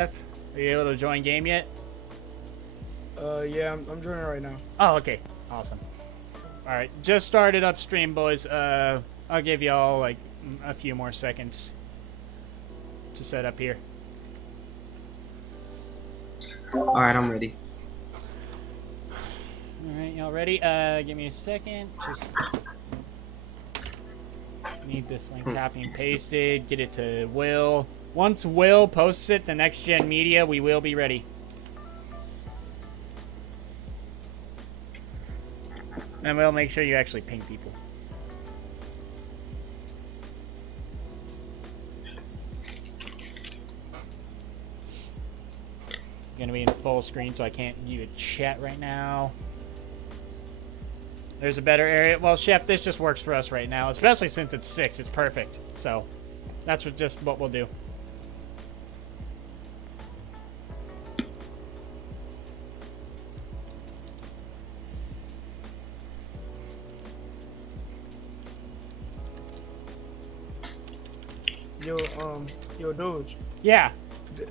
Are you able to join game yet? Yeah, I'm joining right now. Oh, okay. Awesome. All right, just started up stream, boys. I'll give y'all like a few more seconds to set up here. All right, I'm ready. All right, y'all ready? Give me a second. Just need this link copy and pasted. Get it to Will. Once Will posts it to Next Gen Media, we will be ready. And we'll make sure you actually ping people. Gonna be in full screen, so I can't view a chat right now. There's a better area. Well, Chef, this just works for us right now, especially since it's 6. It's perfect. So that's just what we'll do. Yo, Doge. Yeah.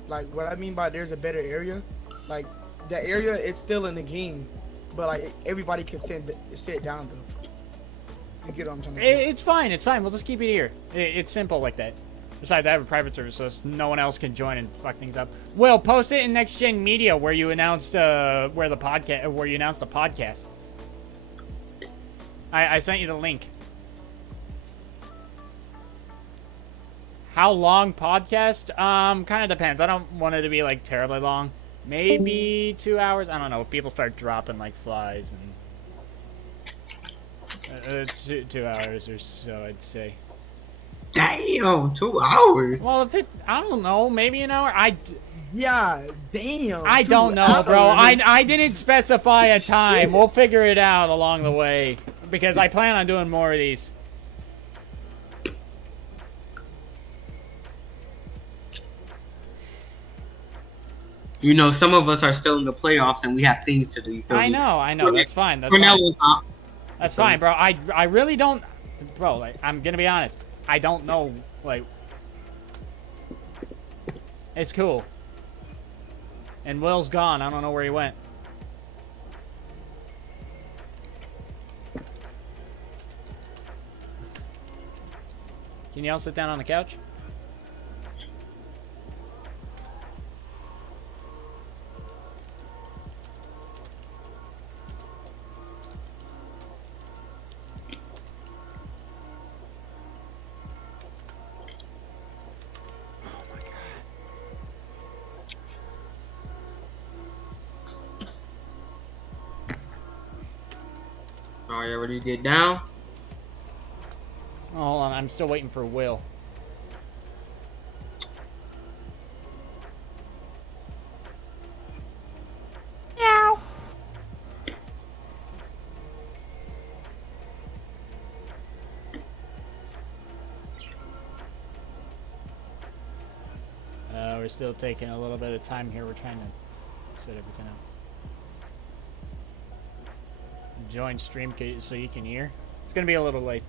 Like, what I mean by there's a better area, like, that area, it's still in the game, but, like, everybody can sit down, though. You get what I'm trying to say? It's fine. It's fine. We'll just keep it here. It's simple like that. Besides, I have a private server, so no one else can join and fuck things up. Will, post it in Next Gen Media where you announced where you announced the podcast. I sent you the link. How long podcast? Kind of depends. I don't want it to be like terribly long. Maybe 2 hours. I don't know. If people start dropping like flies and 2 hours or so, I'd say. Damn, 2 hours. Well, I don't know, maybe an hour. Yeah, damn. I don't know, bro. I didn't specify a time. Shit. We'll figure it out along the way because I plan on doing more of these. You know, some of us are still in the playoffs and we have things to do. You feel me? I know. That's fine. That's Cornell fine. will top. That's fine, bro. I really don't, bro. Like, I'm gonna be honest. I don't know. Like, it's cool. And Will's gone. I don't know where he went. Can y'all sit down on the couch? Are you ready to get down? Oh, hold on. I'm still waiting for Will. Meow. We're still taking a little bit of time here. We're trying to set everything up. Join stream so you can hear. It's gonna be a little late.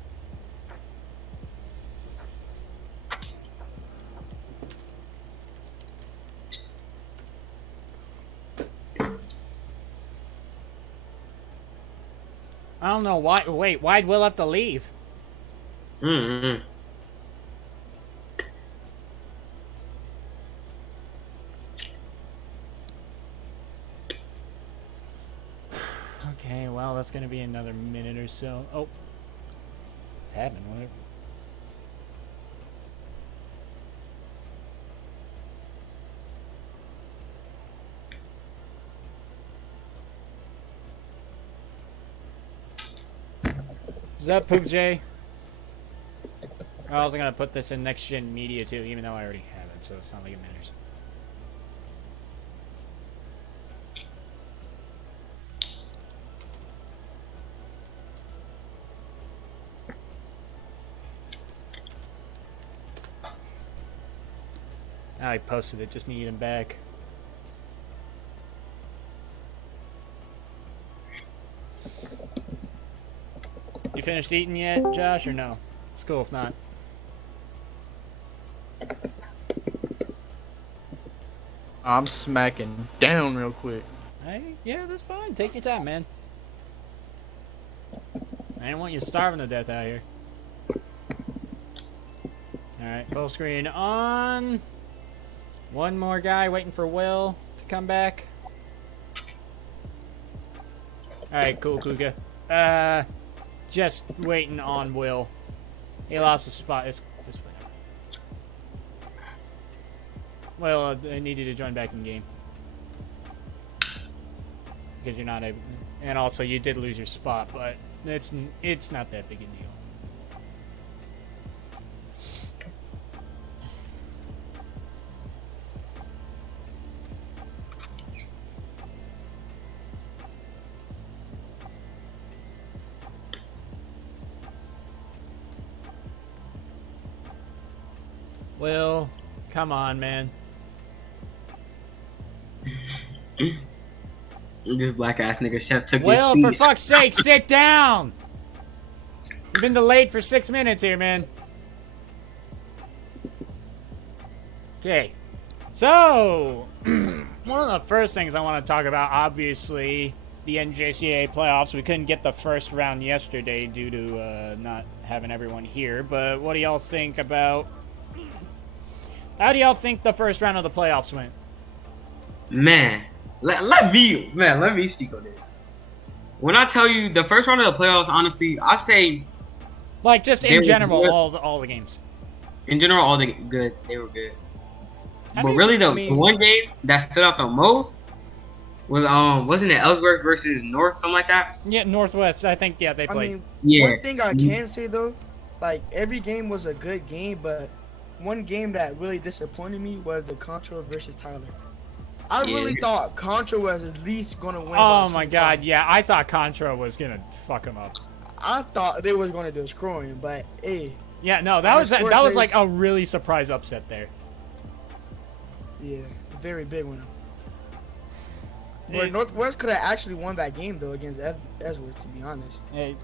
I don't know why. Wait, why'd Will have to leave? Mm-hmm. Okay, well, that's gonna be another minute or so. Oh, it's happening. Whatever. Is that Poop J? I was gonna put this in Next Gen Media too, even though I already have it, so it's not like it matters. I posted it, just need them back. You finished eating yet, Josh, or no? It's cool if not. I'm smacking down real quick. Yeah, that's fine. Take your time, man. I didn't want you starving to death out here. Alright, full screen on. One more guy waiting for Will to come back. Alright, cool, Kuka. Just waiting on Will. He lost a spot. It's this way. Well, I need you to join back in game. Because you're not able... And also, you did lose your spot, but it's not that big a deal. Will, come on, man. This black ass nigga chef took his Will, seat. for fuck's sake, sit down! You've been delayed for 6 minutes here, man. Okay. So, one of the first things I want to talk about, obviously, the NJCAA playoffs. We couldn't get the first round yesterday due to not having everyone here. But what do y'all think about... How do y'all think the first round of the playoffs went? Man, let me speak on this. When I tell you the first round of the playoffs, honestly, I say Like, just in general, all the games. in general all they good. They were good. I But mean- really, the I mean- one game that stood out the most was wasn't it Ellsworth versus North, something like that? Yeah, Northwest, I think, yeah, they I played. mean, Yeah. one thing I can say though, like every game was a good game, but one game that really disappointed me was the Contra versus Tyler. I Yeah. really thought Contra was at least gonna win. Oh by my 25. god, yeah, I thought Contra was gonna fuck him up. I thought they was gonna destroy him, but hey, Yeah, no, that was like a really surprise upset there. yeah, very big one. It- Where Northwest could have actually won that game though against Ellsworth, to be honest. It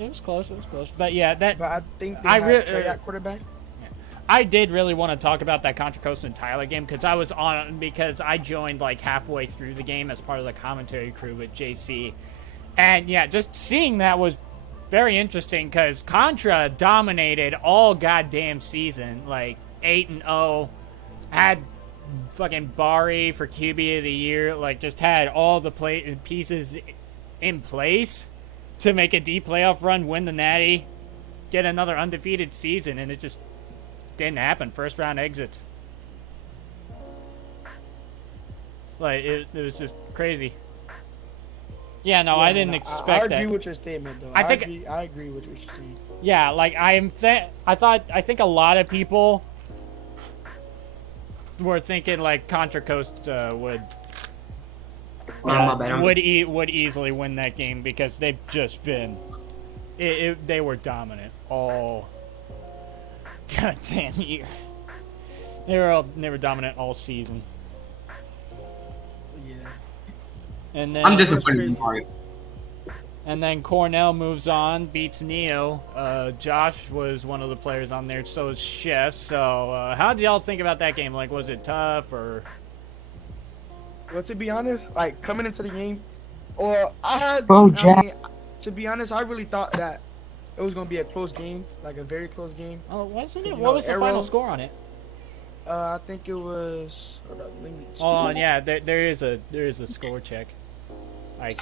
was close, But yeah, But I think they I had re- Trey at quarterback. I did really want to talk about that Contra Costa and Tyler game because I joined like halfway through the game as part of the commentary crew with JC, and yeah, just seeing that was very interesting because Contra dominated all goddamn season, like 8-0, had fucking Bari for QB of the year, like just had all the pieces in place to make a deep playoff run, win the Natty, get another undefeated season, and it just didn't happen. First round exits. Like it was just crazy. Yeah, no, I didn't expect I that. agree with your statement though. I think- I agree with what you're saying. Yeah, like I think a lot of people were thinking like Contra Coast would My bad. would easily win that game because they've just been they were dominant all goddamn year. They were dominant all season. Yeah. And then I'm disappointed in Mario. And then Cornell moves on, beats Neo. Josh was one of the players on there, so is Chef. So how did y'all think about that game? Like, was it tough or? Well, to be honest, like coming into the game, or I had, to be honest, I really thought that it was gonna be a close game, like a very close game. Oh, wasn't it? You What know, was the Arrow- final score on it? I think it was. Hold up, let me Oh, yeah, there is a score check. Like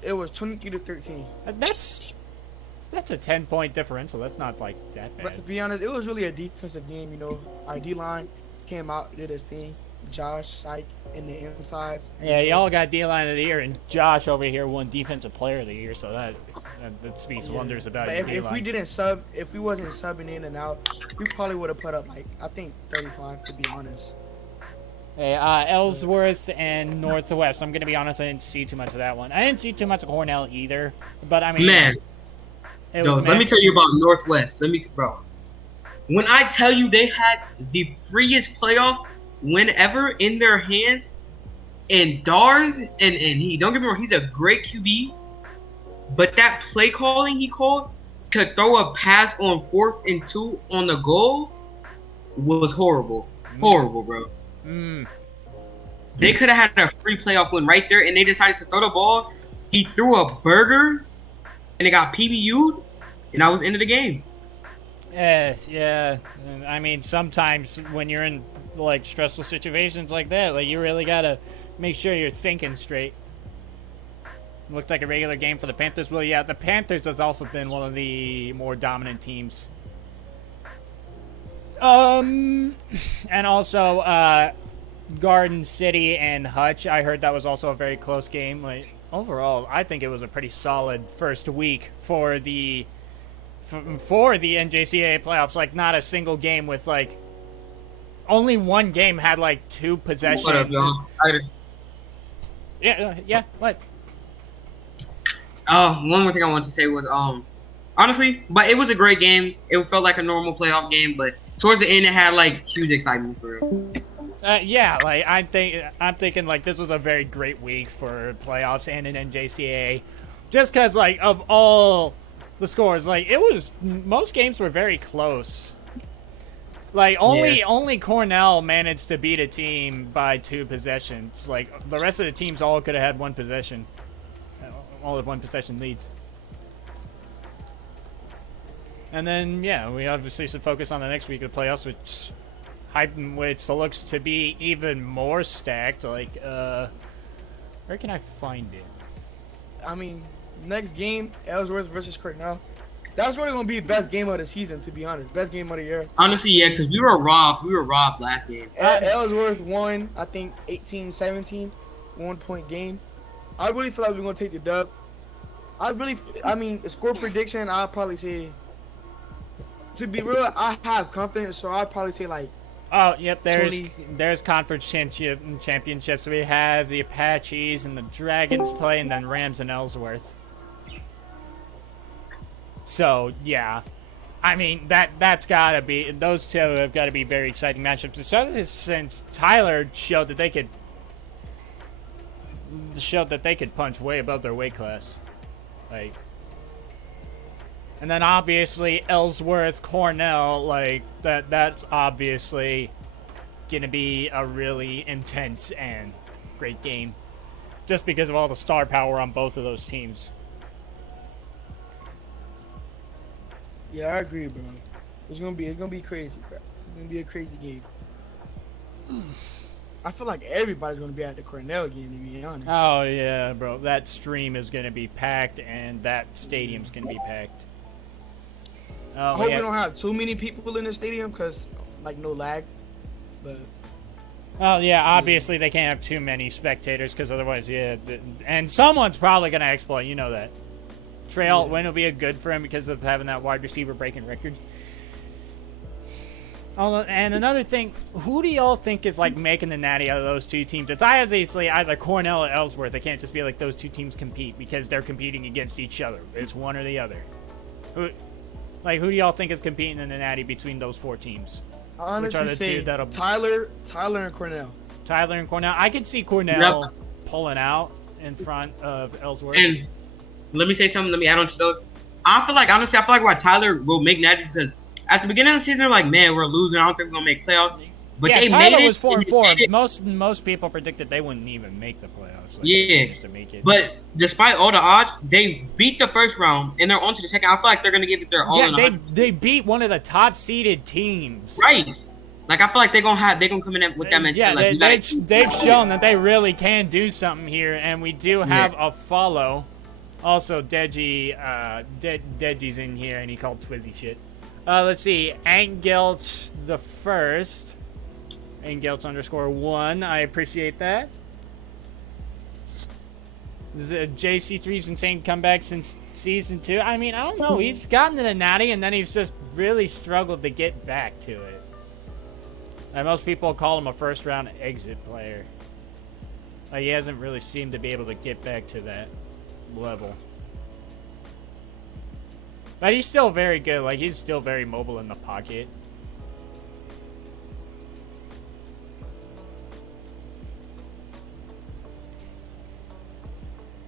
it was 23-13. that's a 10-point differential. That's not like that But to bad. be honest, it was really a defensive game. You know, our D line came out, did his thing. Josh, Syke, in the insides. Yeah, y'all got D-line of the year, and Josh over here won Defensive Player of the Year. So that speaks wonders about But your if we D-line. didn't if we wasn't subbing in and out, we probably would have put up like I think 35 to be honest. Hey, Ellsworth and Northwest. I'm gonna be honest, I didn't see too much of that one. I didn't see too much of Cornell either. But I mean, Man, it yo, was let me tell you about Northwest. Bro. When I tell you they had the freest playoff whenever in their hands, and Dars, and he, don't get me wrong, he's a great QB, but that play calling he called to throw a pass on 4th and 2 on the goal was horrible. Horrible, bro. They could have had a free playoff win right there, and they decided to throw the ball. He threw a burger, and it got PBU'd, and that was the end of the game. Yeah. I mean, sometimes when you're in like stressful situations like that, like you really gotta make sure you're thinking straight. Looked like a regular game for the Panthers. Well, yeah, the Panthers has also been one of the more dominant teams. And also, Garden City and Hutch. I heard that was also a very close game. Like overall, I think it was a pretty solid first week for the NJCAA playoffs. Like not a single game with like only one game had like 2 possessions. What up, y'all? Yeah. What? One more thing I wanted to say was, honestly, but it was a great game. It felt like a normal playoff game, but towards the end, it had like huge excitement for it. Yeah, like I'm thinking like this was a very great week for playoffs and an NJCAA, just because like of all the scores, like most games were very close. Like only Cornell managed to beat a team by 2 possessions. Like the rest of the teams all could have had 1 possession. All of 1 possession leads. And then, yeah, we obviously should focus on the next week of the playoffs, which looks to be even more stacked. Like, where can I find it? I mean, next game, Ellsworth versus Cornell. That's really gonna be the best game of the season, to be honest. Best game of the year. Honestly, yeah, because we were robbed. We were robbed last game. Ellsworth won, I think, 18-17, 1-point game. I really feel like we're gonna take the dub. I mean, the score prediction, I'll probably say. To be real, I have confidence, so I'd probably say like. Oh, yep. There's There's conference championships. We have the Apaches and the Dragons play, and then Rams and Ellsworth. So yeah, I mean that's gotta be those 2 have got to be very exciting matchups. Especially since Tyler showed that they could punch way above their weight class, like. And then obviously Ellsworth, Cornell, like that's obviously gonna be a really intense and great game. Just because of all the star power on both of those teams. Yeah, I agree, bro. It's gonna be crazy, bro. It's gonna be a crazy game. I feel like everybody's gonna be at the Cornell game, to be honest. Oh yeah, bro. That stream is gonna be packed and that stadium's gonna be packed. I hope we don't have too many people in the stadium, cause like no lag. But well, yeah, obviously they can't have too many spectators, because otherwise, yeah, and someone's probably gonna exploit. You know that. Trey Altwin will be a good for him because of having that wide receiver breaking record. And another thing, who do y'all think is like making the natty out of those 2 teams? It's obviously either Cornell or Ellsworth. It can't just be like those 2 teams compete because they're competing against each other. It's one or the other. Who do y'all think is competing in the natty between those 4 teams? I honestly say Tyler and Cornell. Tyler and Cornell. I could see Cornell pulling out in front of Ellsworth. And let me say something. Let me add on to those. I feel like why Tyler will make natty, because at the beginning of the season they're like, man, we're losing. I don't think we're gonna make playoffs. But yeah, they Tyler made was 4-4. Most people predicted they wouldn't even make the playoffs. Like, yeah, to make it. But despite all the odds, they beat the first round and they're on to the second. I feel like they're gonna give it their all. Yeah, they beat one of the top seeded teams. Right. Like I feel like they're gonna come in with that mentality. Yeah, they've shown that they really can do something here, and we do have a follow. Also, Deji's in here, and he called Twizzy shit. Let's see, Angelt the first. Angelts _1. I appreciate that. The JC3's insane comeback since season 2. I mean, I don't know. He's gotten to the natty, and then he's just really struggled to get back to it. And most people call him a first-round exit player. Like, he hasn't really seemed to be able to get back to that level. But he's still very good. Like, he's still very mobile in the pocket.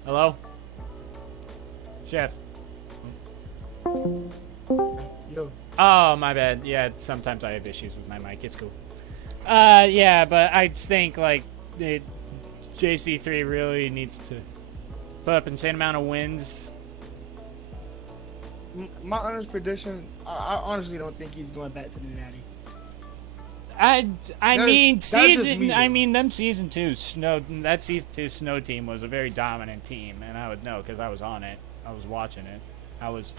Hello? Chef. Yo. Oh, my bad. Yeah, sometimes I have issues with my mic. It's cool. Yeah, but I think, like, JC3 really needs to put up insane amount of wins. My honest prediction, I honestly don't think he's going back to the Natty. I mean that's just season. me, I though. mean them season 2 snow team was a very dominant team, and I would know because I was on it. I was watching it. I was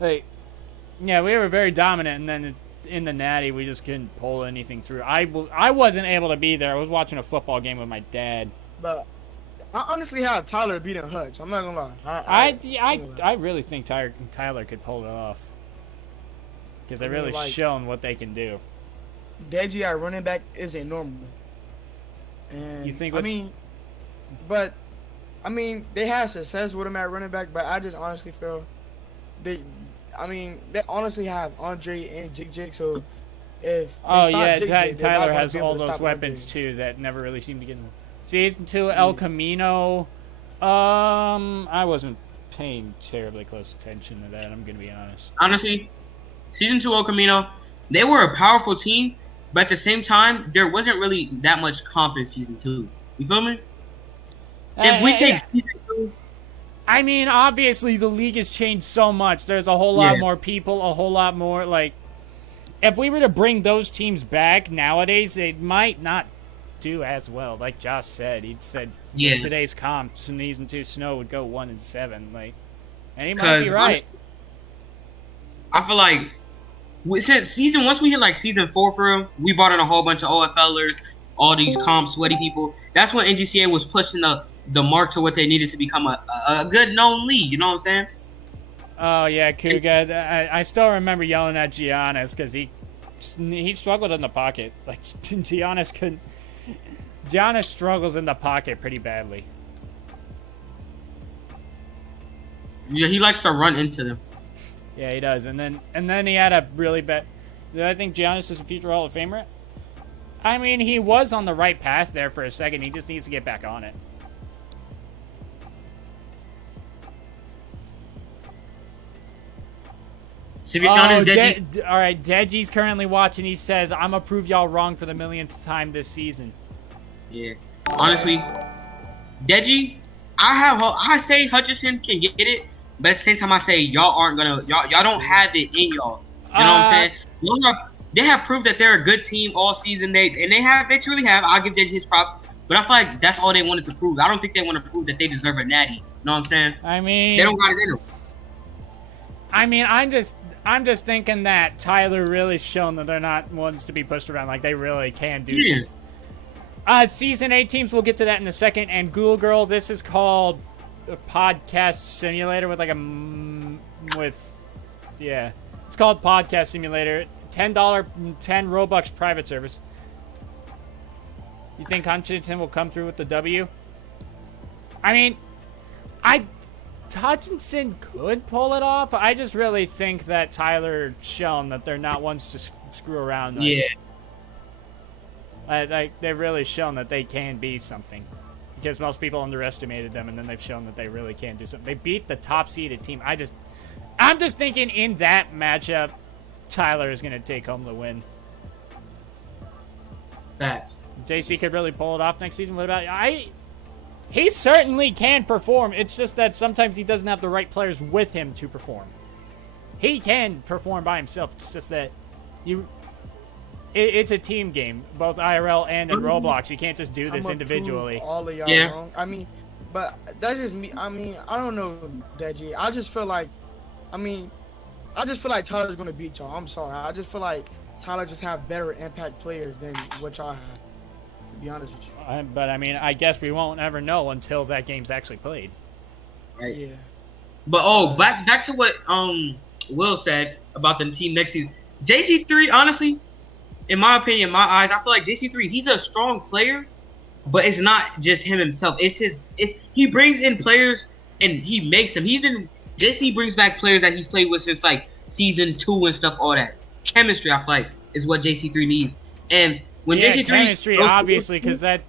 like, yeah, we were very dominant, and then in the Natty we just couldn't pull anything through. I wasn't able to be there. I was watching a football game with my dad. But I honestly have Tyler beating Hutch. I'm not gonna lie. I really think Tyler could pull it off because they've really shown what they can do. Deji at running back isn't normal. And You think I mean, they had success with him at running back, but I just honestly feel they honestly have Andre and Jig, so if Oh they stop yeah, Jig, they're not Tyler gonna has be able all to those stop weapons Andre. too that never really seem to get in. Season 2 El Camino. I wasn't paying terribly close attention to that. I'm gonna be honest. Honestly, season 2 El Camino, they were a powerful team, but at the same time, there wasn't really that much comp in season 2. You feel me? If we take season 2, I mean, obviously the league has changed so much. There's a whole lot more people, a whole lot more like. If we were to bring those teams back nowadays, they might not do as well. Like Josh said, he said in today's comp, season 2 snow would go 1-7. Like, and he might be right. I feel like since once we hit like season 4 for real, we brought in a whole bunch of OFLers, all these comp sweaty people. That's when NJCAA was pushing the mark to what they needed to become a good known league. You know what I'm saying? Oh yeah, Kuga. I still remember yelling at Giannis because he struggled in the pocket. Like Giannis struggles in the pocket pretty badly. Yeah, he likes to run into them. Yeah, he does. And then he had a really bad. I think Giannis is a future Hall of Famer. I mean, he was on the right path there for a second. He just needs to get back on it. To be honest, all right, Deji's currently watching. He says, "I'm gonna prove y'all wrong for the millionth time this season." Yeah, honestly, Deji, I say Hutchinson can get it, but at the same time, I say y'all don't have it in y'all. You know what I'm saying? They have proved that they're a good team all season. They truly have. I'll give Deji his props, but I feel like that's all they wanted to prove. I don't think they want to prove that they deserve a natty. You know what I'm saying? I mean, they don't got it in them. I mean, I'm just thinking that Tyler really shown that they're not ones to be pushed around. Like, they really can do things. Season 8 teams, we'll get to that in a second. And Google Girl, this is called a podcast simulator with like it's called Podcast Simulator. $10, 10 Robux private service. You think Hutchinson will come through with the W? I mean, Hutchinson could pull it off. I just really think that Tyler shown that they're not ones to screw around. Like they've really shown that they can be something, because most people underestimated them, and then they've shown that they really can do something. They beat the top seeded team. I'm just thinking in that matchup, Tyler is gonna take home the win. Facts. JC could really pull it off next season. What about He certainly can perform. It's just that sometimes he doesn't have the right players with him to perform. He can perform by himself. It's just that it's a team game, both IRL and in Roblox. You can't just do this individually. All of y'all wrong. I mean, but that's just me. I mean, I don't know, Deji. I just feel like Tyler's gonna beat y'all. I'm sorry. I just feel like Tyler just have better impact players than what y'all have. To be honest with you. But I mean, I guess we won't ever know until that game's actually played. Right. Yeah. But back to what Will said about the team next season. JC3, honestly, in my opinion, in my eyes, I feel like JC3, he's a strong player, but it's not just himself. It's he brings in players and he makes them. JC brings back players that he's played with since like season 2 and stuff, all that. Chemistry, I feel like, is what JC3 needs. And when JC3 chemistry, obviously, because that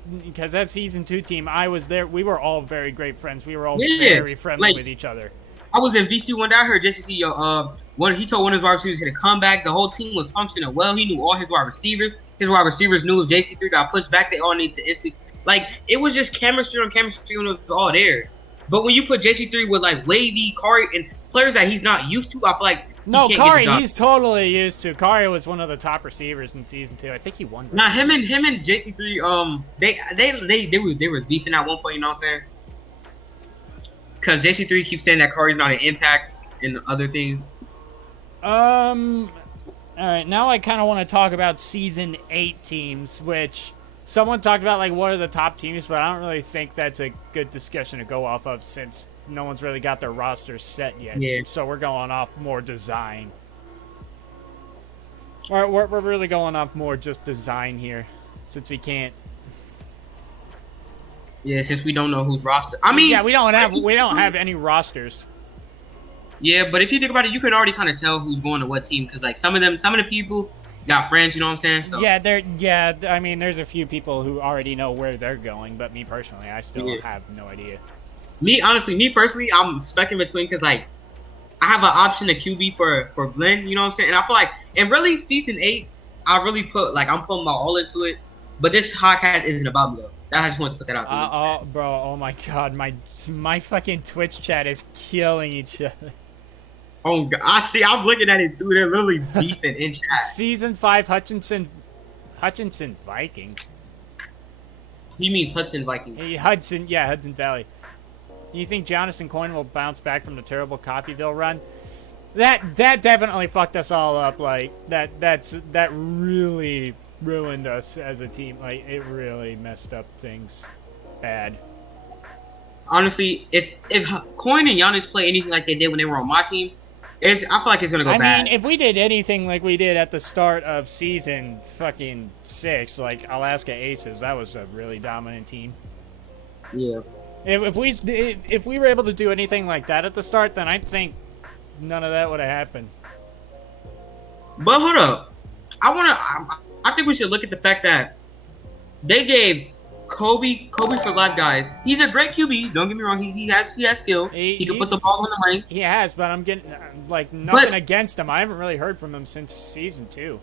season 2 team, I was there. We were all very great friends. We were all very friendly with each other. I was in VC one day. I heard JC, he told one of his wide receivers hit a comeback. The whole team was functioning well. He knew all his wide receivers. His wide receivers knew if JC3 got pushed back, they all need to instantly. Like it was just chemistry on chemistry when it was all there. But when you put JC3 with like Wavy, Kari, and players that he's not used to, I feel like No, he can't Kari, get the job. he's totally used to. Kari was one of the top receivers in season 2. I think he won. Nah, him and JC3, they were beefing at one point. You know what I'm saying? Because JC3 keeps saying that Kari's not an impact and other things. All right, now I kind of want to talk about season 8 teams, which someone talked about like what are the top teams, but I don't really think that's a good discussion to go off of since no one's really got their rosters set yet. Yeah. So we're going off more design. We're really going off more just design here, since we can't. Yeah, since we don't know who's roster. I mean, Yeah, we don't have any rosters. yeah, but if you think about it, you can already kind of tell who's going to what team because like some of the people got friends. You know what I'm saying? So, Yeah, I mean, there's a few people who already know where they're going, but me personally, I still have no idea. Me personally, I'm stuck in between because like I have an option to QB for Glenn. You know what I'm saying? And I feel like, and really season 8, I really put like I'm putting my all into it. But this podcast isn't about me though. I just wanted to put that out there. Bro, oh my god, my fucking Twitch chat is killing each other. Oh, God, I'm looking at it too. They're literally beefing in chat. Season 5 Hutchinson Vikings. He means Hudson Vikings. Hudson Valley. You think Jonathan Coyne will bounce back from the terrible Coffeyville run? That definitely fucked us all up. Like that really ruined us as a team. Like it really messed up things bad. Honestly, if Coyne and Giannis play anything like they did when they were on my team, I feel like it's gonna go bad. I mean, if we did anything like we did at the start of season fucking 6, like Alaska Aces, that was a really dominant team. Yeah. If we were able to do anything like that at the start, then I think none of that would have happened. But hold up, I think we should look at the fact that they gave Kobe for life, guys. He's a great QB. Don't get me wrong. He has skill. He can put the ball in the lane. He has, but I'm getting like nothing against him. I haven't really heard from him since season 2.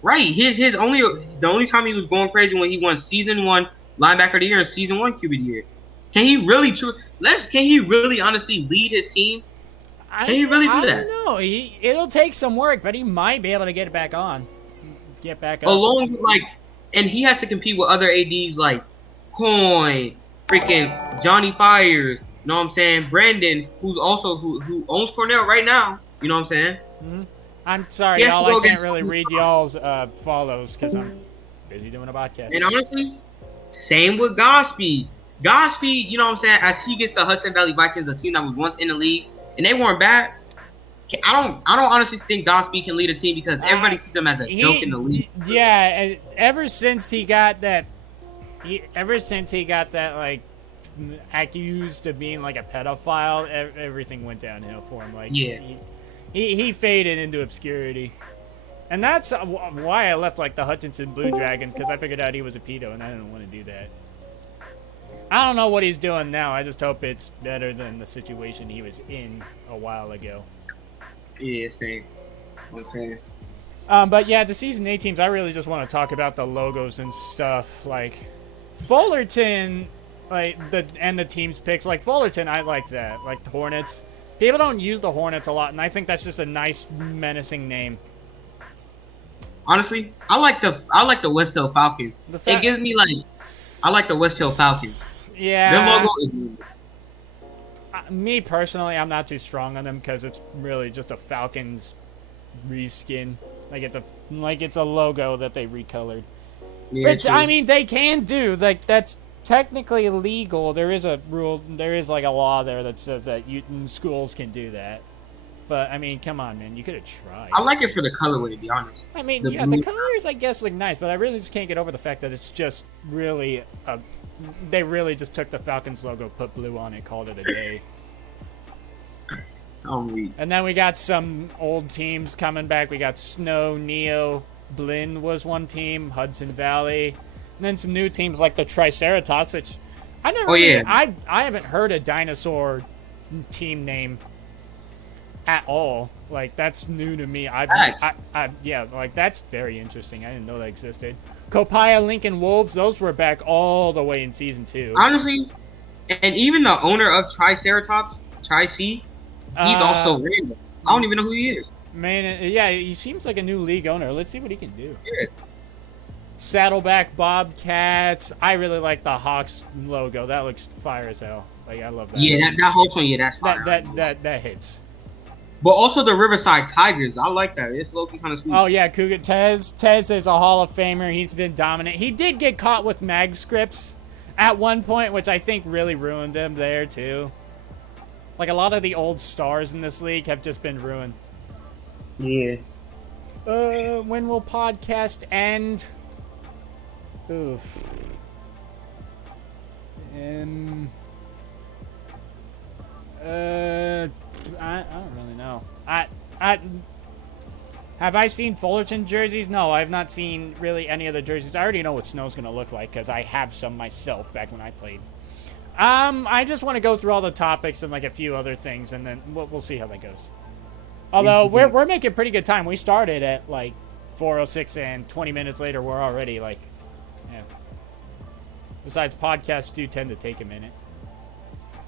Right. The only time he was going crazy when he won season 1 linebacker of the year and season 1 QB of the year. Can he really honestly lead his team? Can he really do that? I don't know. It'll take some work, but he might be able to get it back on. Get back up. Along with like, and he has to compete with other ADs like Coyne, freaking Johnny Fires. You know what I'm saying? Brandon, who's also who owns Cornell right now. You know what I'm saying? Mm-hmm. I'm sorry, y'all. I can't really read y'all's follows because I'm busy doing a podcast. And honestly, same with Godspeed. Godspeed, you know what I'm saying? As he gets the Hudson Valley Vikings, a team that was once in the league, and they weren't bad. I don't honestly think Godspeed can lead a team because everybody sees him as a joke in the league. Yeah, and ever since he got that like accused of being like a pedophile, everything went downhill for him. Like he faded into obscurity, and that's why I left like the Hutchinson Blue Dragons because I figured out he was a pedo and I didn't want to do that. I don't know what he's doing now. I just hope it's better than the situation he was in a while ago. Yeah, same. I'm saying. But yeah, the season 8 teams, I really just want to talk about the logos and stuff. Like Fullerton, and the team's picks. Like Fullerton, I like that. Like the Hornets. People don't use the Hornets a lot, and I think that's just a nice, menacing name. Honestly, I like the West Hill Falcons. It gives me like, I like the West Hill Falcons. Yeah. Their logo is. Me personally, I'm not too strong on them because it's really just a Falcons reskin. Like it's a logo that they recolored. Yeah, Which I mean they can do. Like that's technically illegal. There is a rule. There is like a law there that says that schools can do that. But I mean, come on, man. You could have tried. I like it for the colorway, to be honest. I mean, the colors I guess look nice, but I really just can't get over the fact that it's just really they really just took the Falcons logo, put blue on it, called it a day. And then we got some old teams coming back. We got Snow, Neo, Blinn was one team, Hudson Valley, and then some new teams like the Triceratops, which I never. I haven't heard a dinosaur team name at all. Like that's new to me. Yeah, like that's very interesting. I didn't know that existed. Copia, Lincoln Wolves, those were back all the way in season 2. Honestly, and even the owner of Triceratops, Tri-C, he's also random. I don't even know who he is. Man, yeah, he seems like a new league owner. Let's see what he can do. Yeah. Saddleback Bobcats. I really like the Hawks logo. That looks fire as hell. Like, I love that. Yeah, that Hawks one, yeah, that's fire. That hits. But also the Riverside Tigers, I like that. It's low-key kind of sweet. Oh, yeah, Cougar Tez is a Hall of Famer. He's been dominant. He did get caught with mag scripts at one point, which I think really ruined him there, too. Like, a lot of the old stars in this league have just been ruined. Yeah. When will podcast end? Oof. I don't really know. Have I seen Fullerton jerseys? No, I've not seen really any of the jerseys. I already know what snow's gonna look like because I have some myself back when I played. I just want to go through all the topics and like a few other things, and then we'll see how that goes. Although we're making pretty good time. We started at like 4:06, and 20 minutes later we're already like, yeah. Besides, podcasts do tend to take a minute.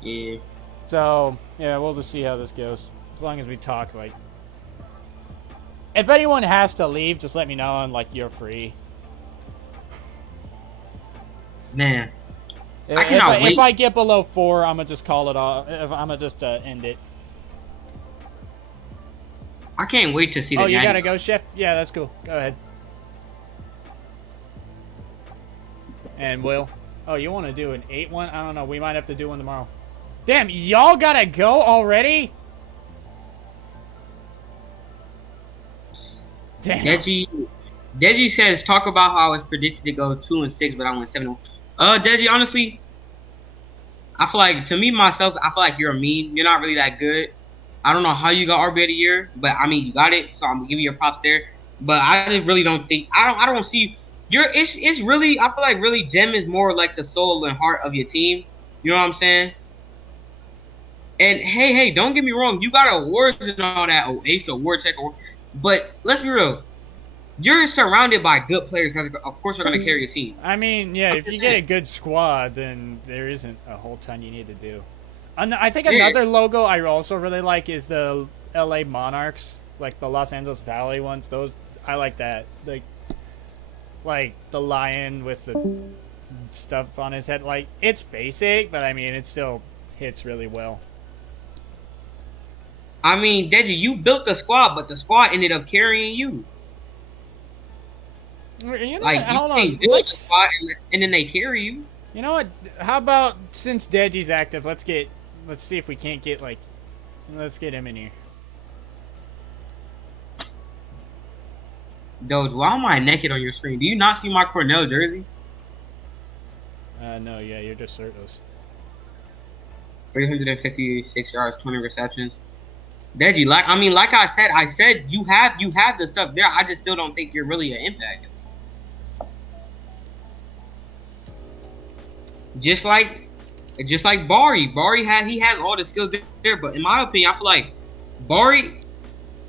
Yeah. So yeah, we'll just see how this goes. As long as we talk, like, if anyone has to leave, just let me know, and like you're free. Man. I cannot wait. If I get below 4, I'm gonna just call it off. I'm gonna just end it. I can't wait to see the Oh, you gotta go, Chef? Yeah, that's cool. Go ahead. And Will? Oh, you want to do an 8-1? I don't know. We might have to do one tomorrow. Damn, y'all gotta go already? Damn. Deji says, talk about how I was predicted to go 2-6, but I went 7-1. Deji, honestly, I feel like, to me, myself, I feel like you're a meme. You're not really that good. I don't know how you got RB of the year, but I mean, you got it, so I'm gonna give you your props there. But I just really don't think I don't see it's really, I feel like really Gem is more like the soul and heart of your team. You know what I'm saying? And hey, don't get me wrong, you got awards and all that, Ace Award Check Award, but let's be real. You're surrounded by good players that, of course, are going to carry your team. I mean, yeah, if you get a good squad, then there isn't a whole ton you need to do. I think another logo I also really like is the LA Monarchs, like the Los Angeles Valley ones. Those, I like that. Like the lion with the stuff on his head. Like, it's basic, but I mean, it still hits really well. I mean, Deji, you built the squad, but the squad ended up carrying you. You know, like, hold you on. can't build the squad and then they carry you. You know what? How about, since Deji's active, let's see if we can't get, like, let's get him in here. Doge, why am I naked on your screen? Do you not see my Cornell jersey? No, yeah, you're just shirtless. 356 yards, 20 receptions. Deji, like I said you have the stuff there. I just still don't think you're really an impact. Just like Bari. He has all the skills there, but in my opinion, I feel like Bari,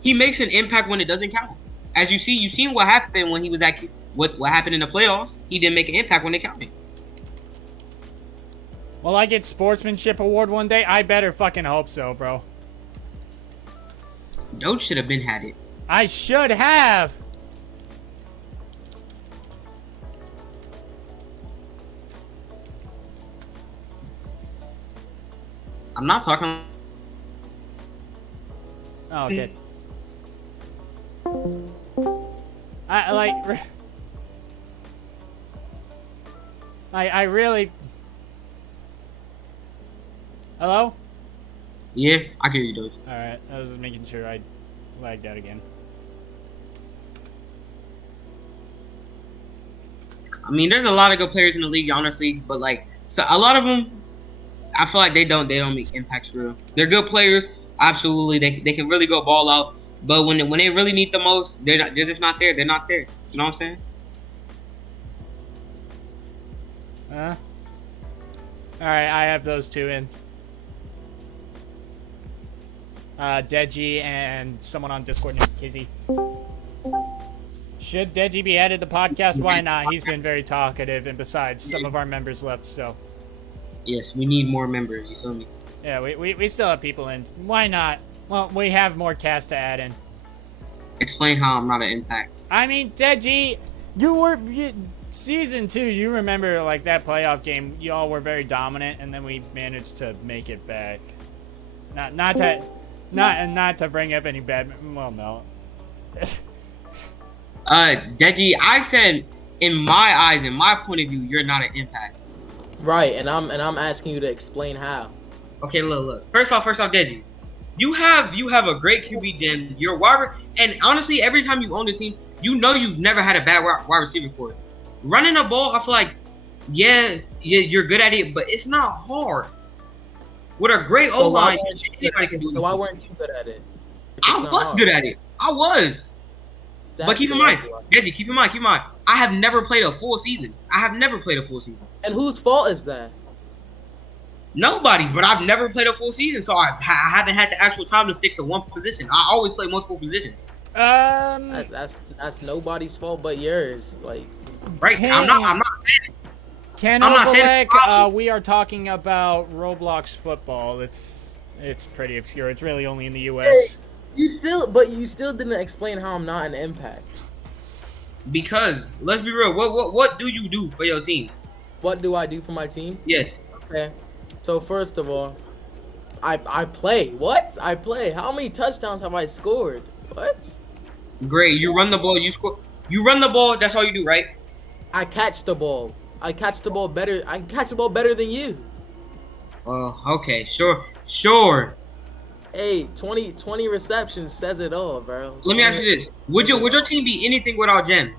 he makes an impact when it doesn't count. As you've seen what happened when he was at what happened in the playoffs. He didn't make an impact when it counted. Will I get sportsmanship award one day? I better fucking hope so, bro. Doge should have been had it. I should have. I'm not talking. Oh, okay. I really. Hello? Yeah, I can hear you, Doge. Alright, I was just making sure I lagged out again. I mean, there's a lot of good players in the league, honestly, but like, so a lot of them, I feel like they don't make impacts real. They're good players, absolutely. They can really go ball out, but when they really need the most, they're just not there. They're not there. You know what I'm saying? Alright, I have those two in. Deji and someone on Discord named Kizzy. Should Deji be added to the podcast? Why not? He's been very talkative, and besides, some of our members left, so. Yes, we need more members. You feel me? Yeah, we still have people in. Why not? Well, we have more cast to add in. Explain how I'm not an impact. I mean, Deji, season 2, you remember, like, that playoff game, y'all were very dominant, and then we managed to make it back. Not to bring up any bad, well, no. Deji, I said, in my eyes, in my point of view, you're not an impact. Right, and I'm asking you to explain how. Okay, look. First off, Deji, you have a great QB gen. You're a wide, and honestly, every time you own the team, you know you've never had a bad wide receiver core. Running the ball, I feel like, yeah, you're good at it, but it's not hard. With a great O line, anybody can do it. So why weren't you good at it? I was good at it. I was. But keep in mind, Deji, keep in mind, I have never played a full season. And whose fault is that? Nobody's, but I've never played a full season, so I haven't had the actual time to stick to one position. I always play multiple positions. That's nobody's fault but yours. Like, right? I'm not saying it. Ken I'm not saying Ovalek, we are talking about Roblox football. It's pretty obscure. It's really only in the U.S. Hey, you still didn't explain how I'm not an impact. Because let's be real. What do you do for your team? What do I do for my team? Yes. Okay. So first of all, I play. What? I play. How many touchdowns have I scored? What? Great. You run the ball. You score. You run the ball. That's all you do, right? I catch the ball. I catch the ball better. I catch the ball better than you. Okay. Sure. Hey, 20 receptions says it all, bro. Let me ask you this: Would your team be anything without Jen?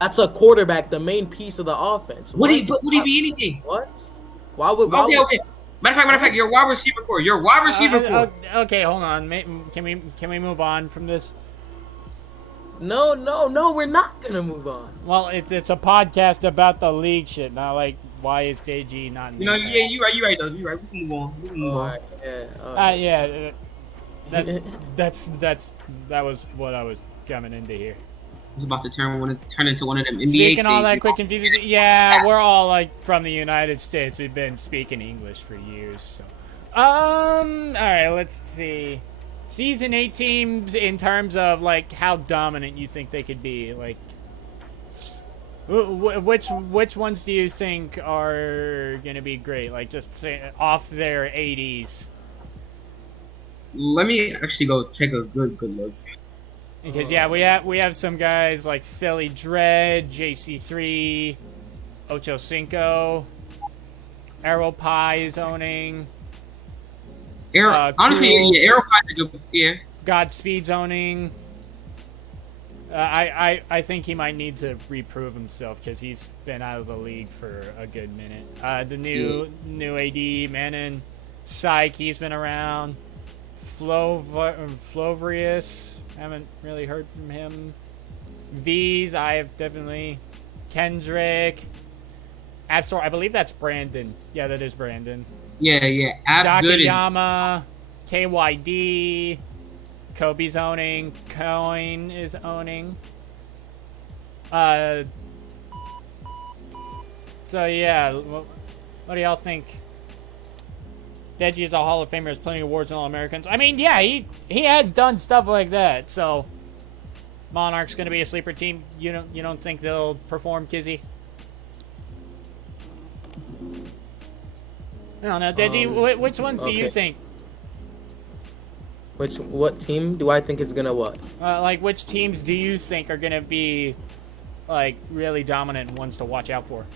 That's a quarterback, the main piece of the offense. Would he be anything? What? Why would? Okay. Matter of fact, your wide receiver core. Okay, hold on. Can we move on from this? No, we're not gonna move on. Well, it's a podcast about the league shit, not like why is JG not. You right though. You right. We can move on. Yeah. That was what I was coming into here. It's about to turn into one of them NBA Speaking all things. that quick confusion. Yeah, we're all like from the United States. We've been speaking English for years. So. All right. Let's see. Season 8 teams in terms of like how dominant you think they could be. Like, which ones do you think are gonna be great? Like just say, off their 80s. Let me actually go take a good look. Because we have some guys like Philly Dread, JC3, Ocho Cinco, Arrow Pie is owning. Honestly, yeah, Arrow Pie is a good. Yeah. Godspeed's owning. I think he might need to reprove himself because he's been out of the league for a good minute. The new AD Manon, Psyche, he's been around. Flovrius, haven't really heard from him. V's, I have definitely. Kendrick. Absor, I believe that's Brandon. Yeah, that is Brandon. Yeah. Dakayama, KYD, Kobe's owning, Coin is owning. So yeah, what do y'all think? Deji is a Hall of Famer, has plenty of awards and All-Americans. I mean, yeah, he has done stuff like that. So Monarch's going to be a sleeper team. You don't think they'll perform, Kizzy? No, Deji, which ones do you think? What team do I think is gonna what? Like, which teams do you think are gonna be, like, really dominant and ones to watch out for?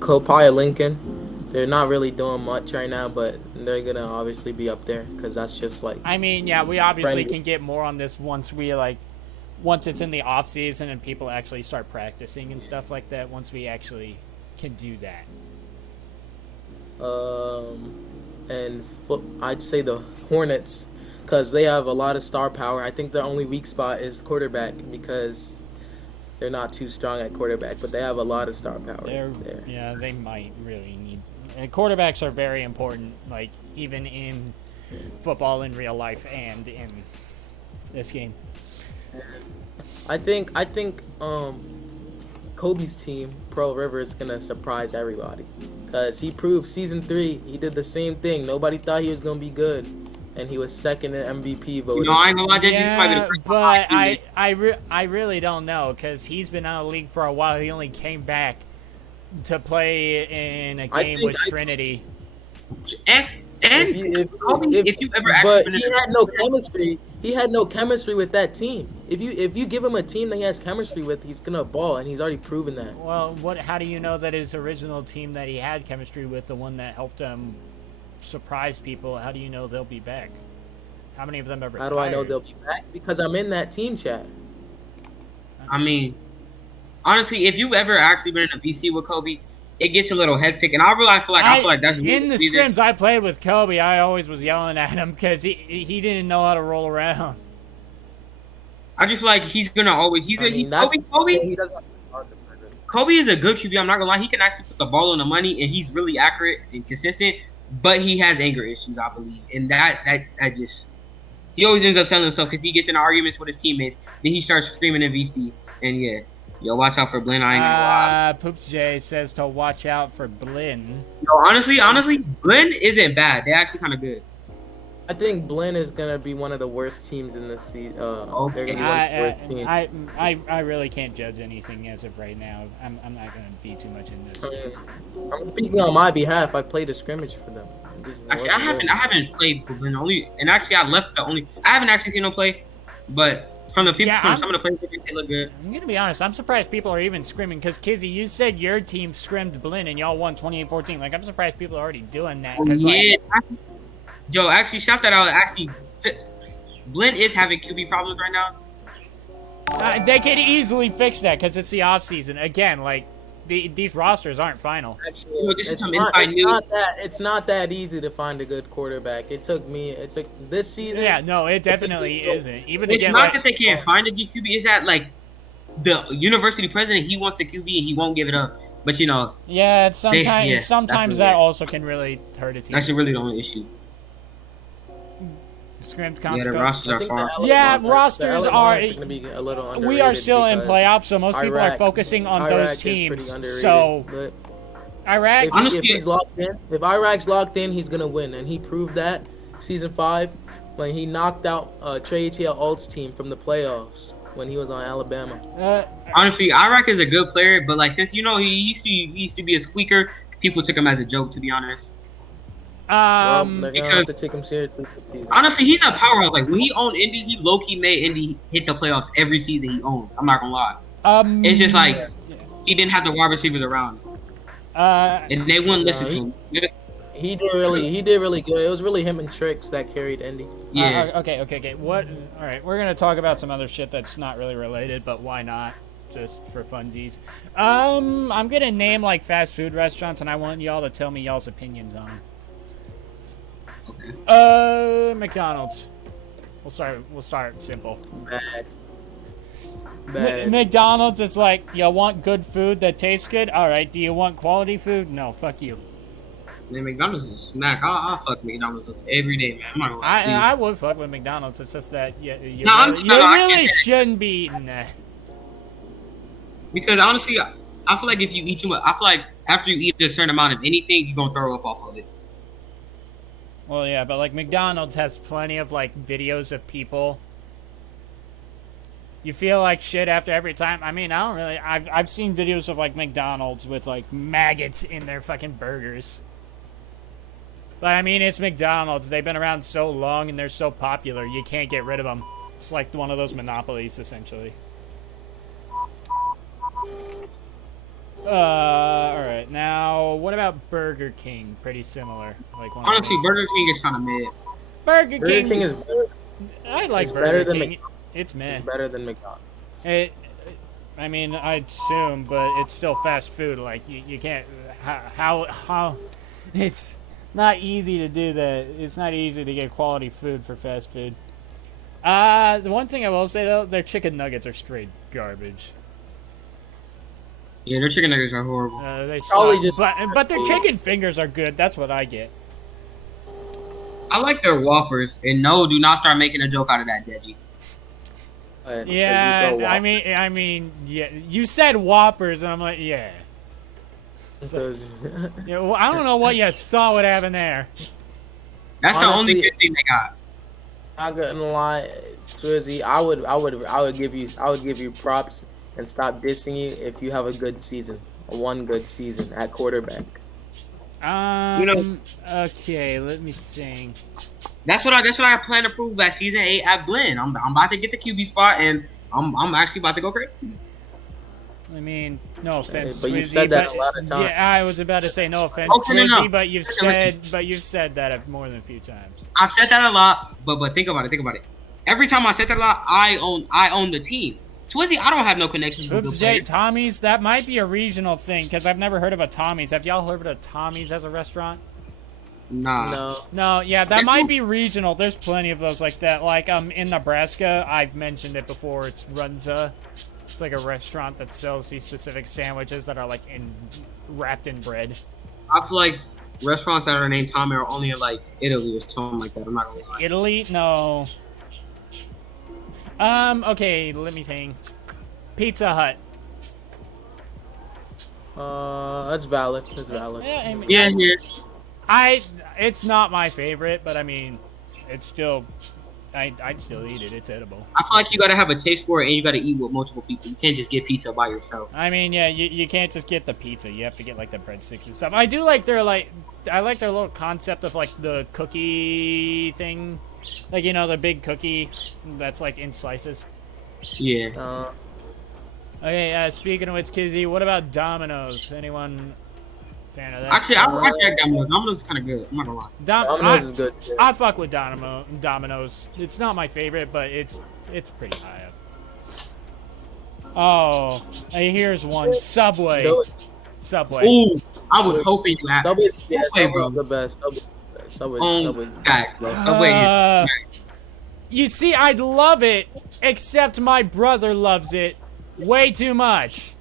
Copia Lincoln. They're not really doing much right now, but they're gonna obviously be up there because that's just like. I mean, yeah, we obviously can get more on this once it's in the off season and people actually start practicing and stuff like that. Once we actually can do that. I'd say the Hornets, because they have a lot of star power. I think their only weak spot is quarterback because they're not too strong at quarterback, but they have a lot of star power there. Yeah, they might really need. Quarterbacks are very important. Like even in football in real life and in this game. I think Kobe's team, Pearl River, is gonna surprise everybody, cause he proved season 3 he did the same thing. Nobody thought he was gonna be good, and he was second in MVP voting. I ain't gonna lie, that just might be the Yeah, first but time I really don't know because he's been out of the league for a while. He only came back to play in a game with Trinity. And if you ever actually but been he in had no chemistry. He had no chemistry with that team. If you give him a team that he has chemistry with, he's gonna ball, and he's already proven that. Well, how do you know that his original team that he had chemistry with, the one that helped him surprise people, how do you know they'll be back? How many of them have retired? How do I know they'll be back? Because I'm in that team chat. I mean, honestly, if you ever actually been in a VC with Kobe, it gets a little hectic, and I feel like that's in the scrims I played with Kobe. I always was yelling at him because he didn't know how to roll around. I just feel like he's gonna always. Kobe. He doesn't Kobe is a good QB. I'm not gonna lie. He can actually put the ball on the money, and he's really accurate and consistent. But he has anger issues, I believe, and that just he always ends up telling himself because he gets in arguments with his teammates. Then he starts screaming at VC, and yeah. Yo, watch out for Blinn. I ain't gonna lie. Poops J says to watch out for Blinn. Yo, honestly, Blinn isn't bad. They're actually kind of good. I think Blinn is gonna be one of the worst teams in this season. They're gonna be one of the worst teams. I really can't judge anything as of right now. I'm not gonna be too much in this. I'm speaking on my behalf. I played a scrimmage for them. Actually, I haven't played for Blinn and actually I haven't actually seen them play, but from the people, from some of the players, they look good. I'm gonna be honest. I'm surprised people are even screaming because Kizzy, you said your team scrimmed Blinn and y'all won 28-14. Like I'm surprised people are already doing that. Yeah. Yo, actually, shout that out. Actually, Blinn is having QB problems right now. They could easily fix that because it's the off season. Again, like these rosters aren't final. Actually, it's not that easy to find a good quarterback. It took this season. Yeah, no, it definitely isn't. Even it's not that they can't find a good QB. It's that like the university president, he wants the QB and he won't give it up. But you know. Yeah, sometimes that also can really hurt a team. That's really the only issue. Scrimmed yeah, the rosters are far. Rosters are. Be a little we are still in playoffs, so most people are focusing on those teams. So, Iraq. If he's locked in, if Iraq's locked in, he's gonna win, and he proved that season 5 when he knocked out Trey ATL Alt's team from the playoffs when he was on Alabama. Honestly, Iraq is a good player, but like since he used to be a squeaker, people took him as a joke. To be honest. They're gonna have to take him seriously this season. Honestly, he's a powerhouse. Like when he owned Indy, he low-key made Indy hit the playoffs every season he owned. I'm not gonna lie. It's just like he didn't have the wide receivers around, and they wouldn't listen to him. He did really good. It was really him and Tricks that carried Indy. Yeah. Okay. What? All right, we're gonna talk about some other shit that's not really related, but why not? Just for funsies. I'm gonna name like fast food restaurants, and I want y'all to tell me y'all's opinions on them. McDonald's. We'll start simple. Bad. McDonald's is like, you want good food that tastes good? All right. Do you want quality food? No, fuck you. Man, McDonald's is smack. I'll fuck McDonald's every day, man. I'm not gonna I would fuck with McDonald's. It's just that you really shouldn't be eating that. Because honestly, I feel like if you eat too much, I feel like after you eat a certain amount of anything, you're gonna throw up off of it. Well, yeah, but like McDonald's has plenty of like videos of people. You feel like shit after every time. I mean, I don't really. I've seen videos of like McDonald's with like maggots in their fucking burgers. But I mean, it's McDonald's. They've been around so long and they're so popular. You can't get rid of them. It's like one of those monopolies, essentially. All right. Now, what about Burger King? Pretty similar. Like honestly, Burger King is kind of mid. Burger King is good. I like it's Burger King. It's meh. It's better than McDonald's. I mean, I'd assume, but it's still fast food. Like you can't. How? It's not easy to do that. It's not easy to get quality food for fast food. The one thing I will say though, their chicken nuggets are straight garbage. Yeah, their chicken nuggets are horrible. They suck, but their chicken fingers are good. That's what I get. I like their Whoppers, and no, do not start making a joke out of that, Deji. Yeah, I mean, yeah. You said Whoppers, and I'm like, yeah. Yeah, well, I don't know what you thought would happen there. That's Honestly, the only good thing they got. Not gonna lie, Swizzy, I would give you props and stop dissing you if you have a good season, one good season at quarterback. Okay, let me think. That's what I plan to prove at season 8 at Blinn. I'm about to get the QB spot, and I'm actually about to go crazy. I mean, no offense, But you've Swizzy, said that but- a lot of times. Yeah, I was about to say no offense, Okay, no, Swizzy, no. but you've said that more than a few times. I've said that a lot, but think about it. Every time I said that a lot, I own the team. Swizzy, I don't have no connections with Oops, the Jay, players. Tommy's, that might be a regional thing, because I've never heard of a Tommy's. Have y'all heard of a Tommy's as a restaurant? Nah. No. No, yeah, that might be regional. There's plenty of those like that. Like, in Nebraska, I've mentioned it before, it's Runza. It's like a restaurant that sells these specific sandwiches that are, like, wrapped in bread. I feel like restaurants that are named Tommy are only in like Italy or something like that. I'm not gonna lie. Italy? No. Okay, let me think. Pizza Hut. That's valid. That's valid. Yeah, I mean, Yeah. it's not my favorite, but I mean, it's still, I'd still eat it. It's edible. I feel like you gotta have a taste for it, and you gotta eat with multiple people. You can't just get pizza by yourself. I mean, yeah, you can't just get the pizza. You have to get like the breadsticks and stuff. I do like their I like their little concept of like the cookie thing, like you know the big cookie that's like in slices. Yeah. Okay, speaking of which, Kizzy, what about Domino's? Anyone fan of that? Actually, I like that Domino's. Domino's is kind of good. I'm not gonna lie. Domino's is good too. I fuck with Domino's. It's not my favorite, but it's pretty high up. Oh, hey, here's one. Subway. Subway. Ooh, I was hoping you had Subway's bro. the best. Subway's Oh, the God. best, bro. Subway is. You see, I'd love it, except my brother loves it way too much.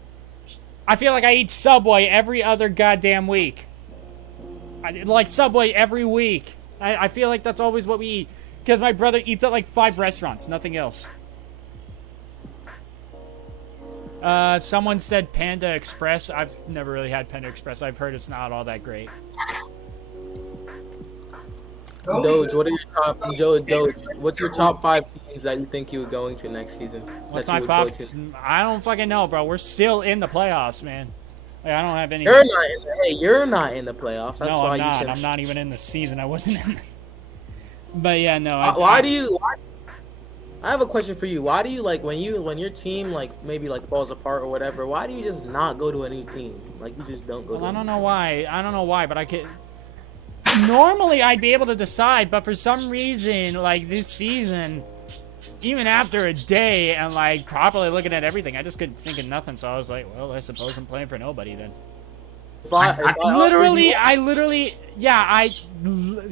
I feel like I eat Subway every other goddamn week. Like Subway every week. I feel like that's always what we eat. Because my brother eats at like 5 restaurants, nothing else. Someone said Panda Express. I've never really had Panda Express. I've heard it's not all that great. Doge, what are your top? Doge, what's your top 5 teams that you think you're going to next season? What's that my you would top? go to? I don't fucking know, bro. We're still in the playoffs, man. Like, I don't have any. You're not in the playoffs. That's No, why I'm not. you can. I'm not even in the season. I wasn't in this. But yeah, no. Why do you? I have a question for you. Why do you like when your team like maybe like falls apart or whatever? Why do you just not go to a new team? Like you just don't go. Well, to I don't know why, but I can. Normally, I'd be able to decide, but for some reason, like this season, even after a day and like properly looking at everything, I just couldn't think of nothing. So I was like, well, I suppose I'm playing for nobody then.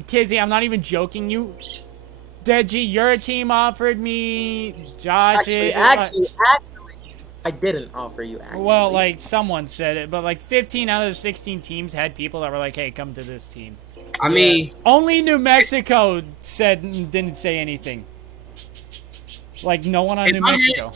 Kizzy, I'm not even joking. Deji, your team offered me. Josh, Actually, I didn't offer you. Actually. well, like someone said it, but like 15 out of the 16 teams had people that were like, "Hey, come to this team." I mean, Only New Mexico didn't say anything. Like no one on New Mexico.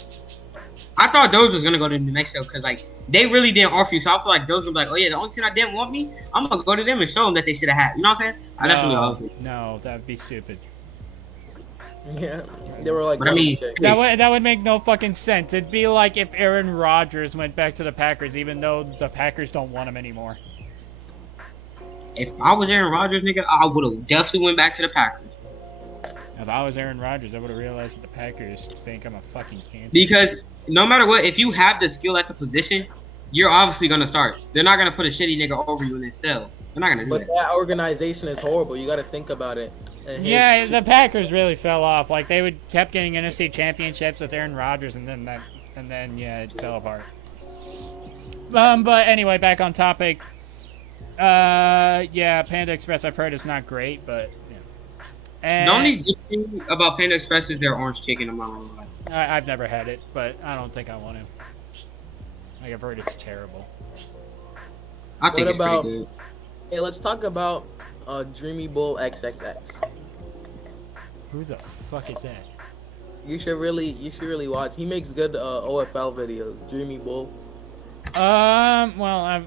I thought Doge was gonna go to New Mexico because like they really didn't offer you. So I feel like Doge would be like, oh yeah, the only team that didn't want me, I'm gonna go to them and show them that they should have had. You know what I'm saying? That's really all. No, that'd be stupid. Yeah, they were like. But I mean, That would make no fucking sense. It'd be like if Aaron Rodgers went back to the Packers, even though the Packers don't want him anymore. if I was Aaron Rodgers, nigga, I would have definitely went back to the Packers. If I was Aaron Rodgers, I would have realized that the Packers think I'm a fucking cancer. Because no matter what, if you have the skill at the position, you're obviously gonna start. They're not gonna put a shitty nigga over you and then sell. They're not gonna do But that organization is horrible. You got to think about it. And Yeah, the Packers really fell off. Like they kept getting NFC championships with Aaron Rodgers, and then it fell apart. But anyway, back on topic. Yeah, Panda Express. I've heard it's not great, but yeah. And The only good thing about Panda Express is their orange chicken. I'm not gonna lie. I've never had it, but I don't think I want to. Like I've heard it's terrible. I think What it's about- pretty good. Hey, let's talk about Dreamy Bull XXX. Who the fuck is that? You should really watch. He makes good OFL videos. Dreamy Bull. Well,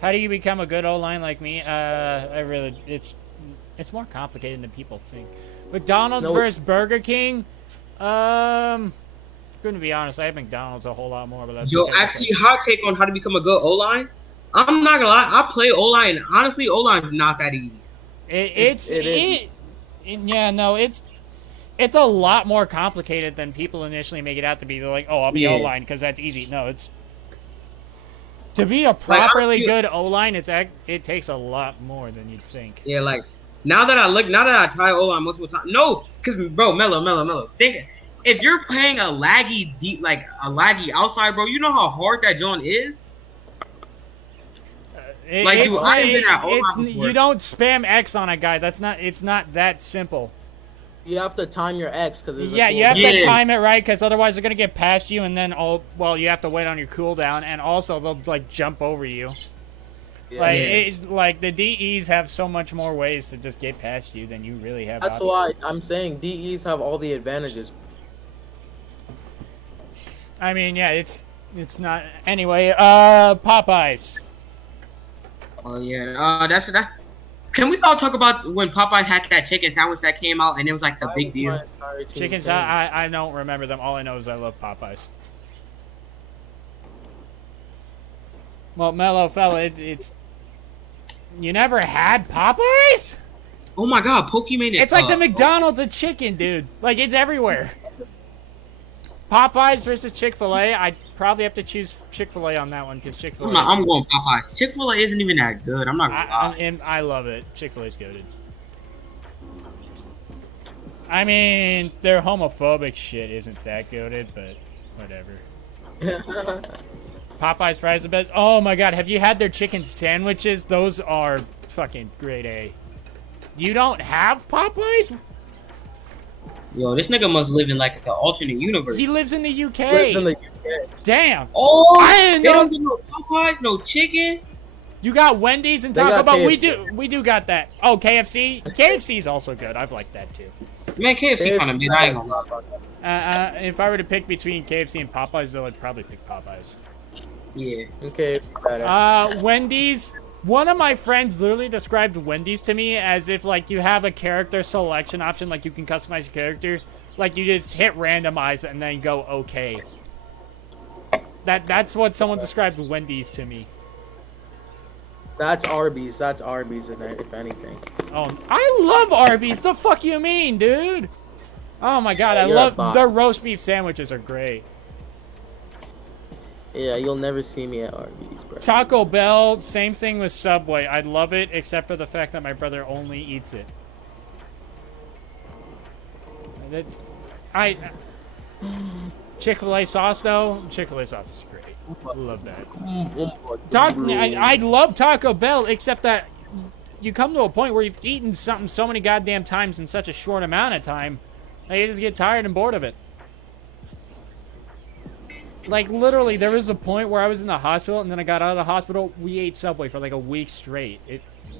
how do you become a good O-line like me? It's more complicated than people think. McDonald's versus Burger King. Couldn't be honest. I have McDonald's a whole lot more, but that's Yo, actually, hot take on how to become a good O-line. I'm not gonna lie. I play O-line. Honestly, O-line is not that easy. It's a lot more complicated than people initially make it out to be. They're like, oh, I'll be O-line because that's easy. No, it's to be a properly good O-line. It takes a lot more than you'd think. Yeah, like now that I try O-line multiple times. No, because bro, Mello. Think if you're playing a laggy deep, like a laggy outside, bro, you know how hard that joint is. You don't spam X on a guy. It's not that simple. You have to time your X because you have to time it right because otherwise they're gonna get past you and then you have to wait on your cooldown and also they'll like jump over you. Yeah. Like the DEs have so much more ways to just get past you than you really have. That's why I'm saying DEs have all the advantages. I mean, yeah, it's not anyway. Popeyes. Oh yeah, that's that. Can we all talk about when Popeyes had that chicken sandwich that came out and it was like the big deal? Chickens, I don't remember them. All I know is I love Popeyes. Well, mellow fella, it's you never had Popeyes? Oh my god, Pokemon! It's like the McDonald's of chicken, dude. Like it's everywhere. Popeyes versus Chick-fil-A. I'd probably have to choose Chick-fil-A on that one because Chick-fil-A. I'm going Popeyes. Chick-fil-A isn't even that good. I'm not gonna lie. I love it. Chick-fil-A's goated. I mean, their homophobic shit isn't that goated, but whatever. Popeyes fries the best. Oh my god, have you had their chicken sandwiches? Those are fucking grade A. You don't have Popeyes? Yo, this nigga must live in like an alternate universe. He lives in the UK. Damn. Oh, I didn't know. They don't get no Popeyes, no chicken. You got Wendy's and Taco Bell. We do got that. Oh, KFC. KFC's also good. I've liked that too. Man, KFC kind of mid. I ain't gonna lie. If I were to pick between KFC and Popeyes, though, I'd probably pick Popeyes. Yeah. Okay. Wendy's. One of my friends literally described Wendy's to me as if, like, you have a character selection option, like you can customize your character. Like, you just hit randomize and then go okay. That's what someone described Wendy's to me. That's Arby's. That's Arby's, if anything. Oh, I love Arby's. The fuck you mean, dude? Oh my god, I love their roast beef sandwiches are great. Yeah, you'll never see me at Arby's, bro. Taco Bell, same thing with Subway. I love it, except for the fact that my brother only eats it. Chick-fil-A sauce, though. Chick-fil-A sauce is great. I love that. I love Taco Bell, except that you come to a point where you've eaten something so many goddamn times in such a short amount of time that you just get tired and bored of it. Like, literally, there was a point where I was in the hospital, and then I got out of the hospital. We ate Subway for like a week straight.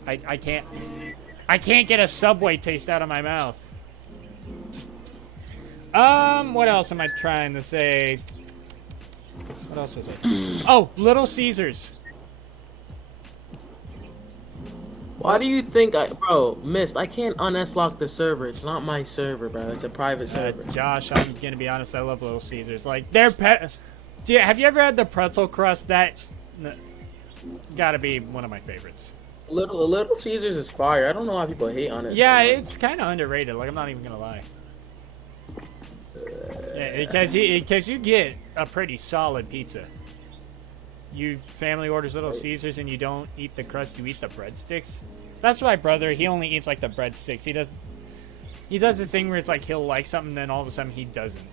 I can't get a Subway taste out of my mouth. What else am I trying to say? What else was it? Oh, Little Caesars. Why do you think bro, Mist, I can't un-S-lock the server. It's not my server, bro. It's a private server. Josh, I'm gonna be honest, I love Little Caesars. Like, have you ever had the pretzel crust? That gotta be one of my favorites. Little Caesars is fire. I don't know why people hate on it. Yeah, it's kind of underrated. Like, I'm not even gonna lie. Yeah, because you get a pretty solid pizza. You family orders Little Caesars and you don't eat the crust, you eat the breadsticks. That's my brother. He only eats like the breadsticks. He does this thing where it's like he'll like something, then all of a sudden he doesn't.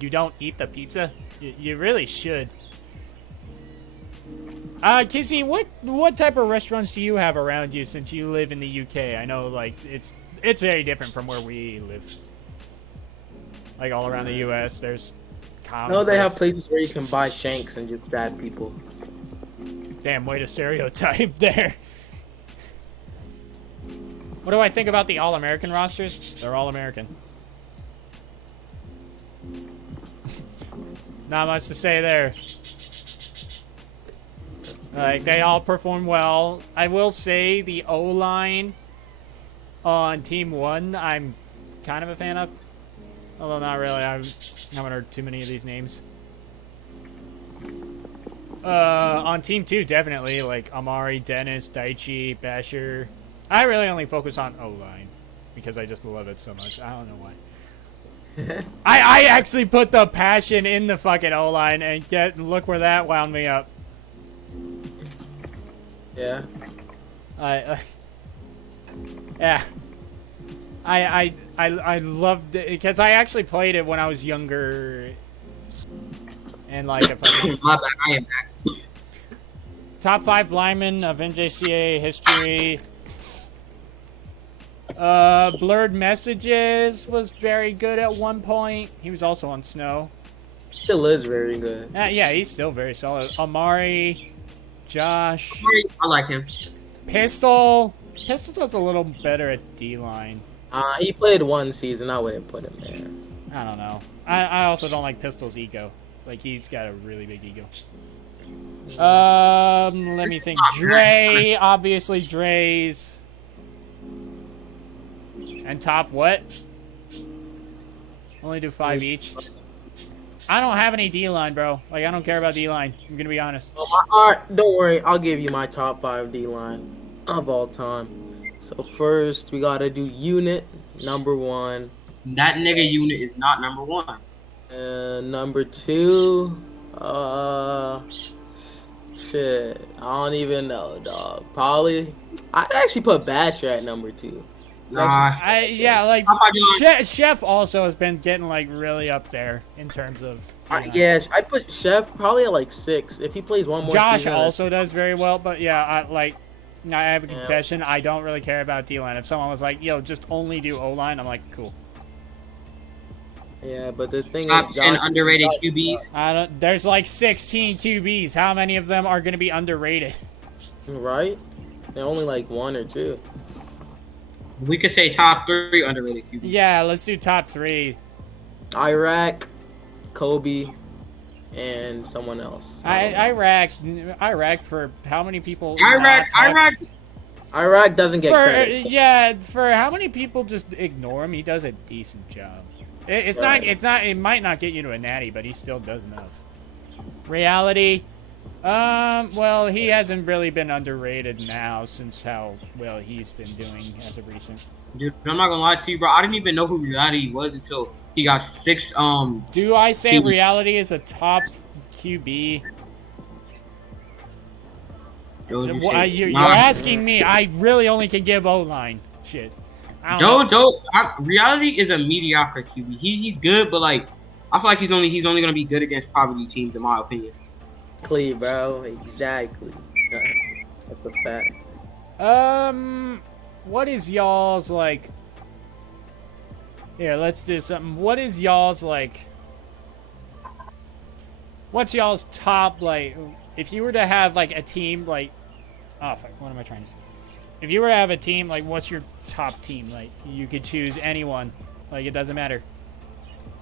You don't eat the pizza? You really should. Kizzy, what type of restaurants do you have around you since you live in the UK? I know, like, it's very different from where we live. Like, all around the US, there's No, they have places where you can buy shanks and just stab people. Damn, way to stereotype there. What do I think about the All-American rosters? They're All-American. Not much to say there. Like, they all perform well. I will say the O-line on Team 1, I'm kind of a fan of. Although not really. I haven't heard too many of these names. On Team 2, definitely. Like, Amari, Dennis, Daichi, Basher. I really only focus on O-line because I just love it so much. I don't know why. I actually put the passion in the fucking O-line and look where that wound me up. Yeah. Yeah. I loved it because I actually played it when I was younger. And like if I My bad, I am back. Top 5 linemen of NJCAA history. Blurred Messages was very good at one point. He was also on Snow. Still is very good. Yeah, he's still very solid. Amari, Josh, I like him. Pistol. Pistol does a little better at D-line. He played one season. I wouldn't put him there. I don't know. I also don't like Pistol's ego. Like, he's got a really big ego. Let me think. Dre, obviously Dre's. And top what? Only do 5 each. I don't have any D-line, bro. Like, I don't care about D-line. I'm gonna be honest. Alright, don't worry. I'll give you my top 5 D-line of all time. So first, we gotta do unit, number 1. That nigga unit is not number 1. Number 2, shit, I don't even know, dog. Probably, I'd actually put Basher at number 2. Yeah, like Chef also has been getting like really up there in terms of. Yes, I'd put Chef probably at like 6 if he plays one more Josh season. Also does very well, but yeah, I have a confession. I don't really care about D-line. If someone was like, "Yo, just only do O-line," I'm like, "Cool." Yeah, but the thing top is, 10 underrated QBs. There's like 16 QBs. How many of them are going to be underrated? Right? They're only like 1 or 2. We could say top 3 underrated QBs. Yeah, let's do top 3. Iraq, Kobe, and someone else. Iraq for how many people? Iraq doesn't get credit. So. Yeah, for how many people just ignore him? He does a decent job. It's not. It might not get you to a natty, but he still does enough. Reality. Well, he hasn't really been underrated now since how well he's been doing as of recent. Dude, I'm not gonna lie to you, bro. I didn't even know who Reality was until he got 6. Do I say Reality is a top QB? You're asking me. I really only can give O-line. Shit. Reality is a mediocre QB. He's good, but like I feel like he's only gonna be good against poverty teams, in my opinion. Exactly, bro. Exactly. That's a fact. What is y'all's like? Here, let's do something. What is y'all's like? What's y'all's top like? If you were to have like a team like, oh fuck, what am I trying to say? If you were to have a team like, what's your top team? Like, you could choose anyone. Like, it doesn't matter.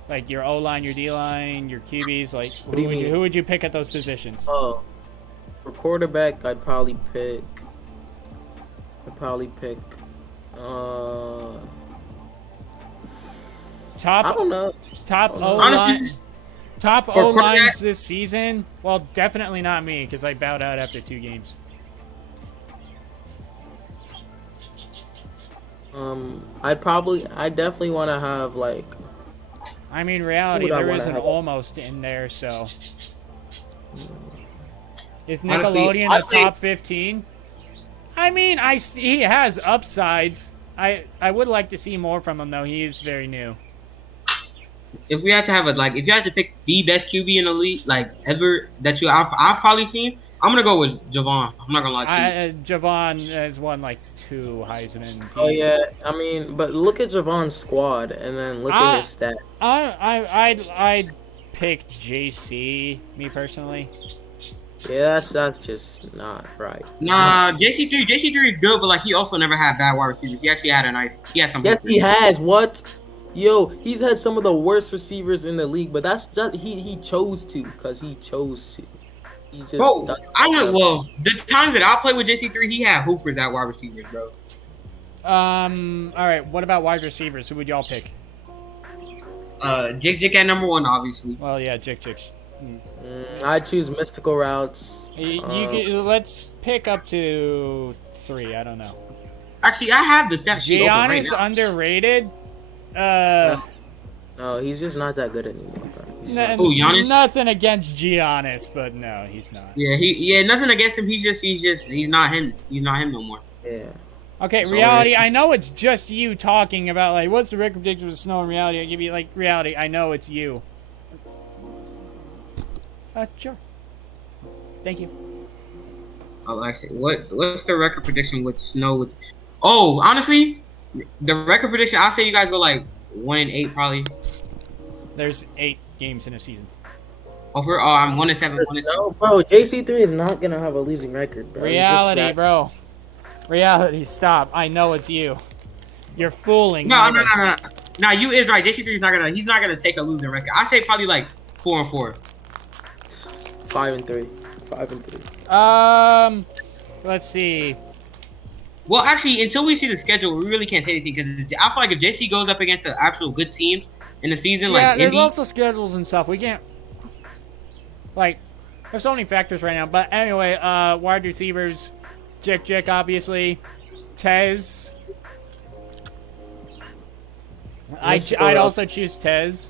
Like your O-line, your D-line, your QBs. Like, who would you pick at those positions? Oh, for quarterback, I'd probably pick. Top. I don't know. Top O-line. Top O-lines this season. Well, definitely not me because I bowed out after 2 games. I definitely want to have like. I mean, reality, there is an almost in there, so. Is Nickelodeon a top 15? I mean, he has upsides. I would like to see more from him, though. He is very new. If we had to have if you had to pick the best QB in the league, like ever that I've probably seen, I'm gonna go with Javon. I'm not gonna lie to you. Javon has won like 2 Heismans. Oh yeah, I mean, but look at Javon's squad and then look at his stats. I'd pick JC, me personally. Yeah, that's just not right. Nah, JC3 is good, but like he also never had bad wide receivers. He actually he had some. Yes, he has. What? Yo, he's had some of the worst receivers in the league, but that's just he chose to, cause he chose to. He just Bro, doesn't I went have- well. The times that I played with JC3, he had hoopers at wide receivers, bro. All right. What about wide receivers? Who would y'all pick? Jig at number 1, obviously. Well, yeah, Jicks. I choose mystical routes. Let's pick up to 3. I don't know. Actually, I have the stat sheet open right Giannis now. underrated. No, he's just not that good anymore, bro. Who, Giannis? Nothing against Giannis, but no, he's not. Yeah, nothing against him. He's not him. He's not him no more. Yeah. Okay, So reality. I know it's just you talking about like what's the record prediction with snow in reality. I give you like reality. I know it's you. Sure. Thank you. Oh, actually, what's the record prediction with snow? Oh, honestly, the record prediction. I'll say you guys go like 1-8 probably. There's 8 games in a season. I'm 1-7. No, bro, JC3 is not gonna have a losing record, bro. He's just Reality, that- bro. Reality. Stop. I know it's you. You're fooling. No. me. No, you is right. JC3 is not gonna. He's not gonna take a losing record. I say probably like 4-4. 5-3. 5-3. Let's see. Well, actually, until we see the schedule, we really can't say anything because I feel like if JC goes up against the actual good teams in the season, Yeah, like there's Indy, also schedules and stuff. We can't. Like, there's so many factors right now. But anyway, wide receivers, Jick, obviously, Tez. I'd also choose Tez.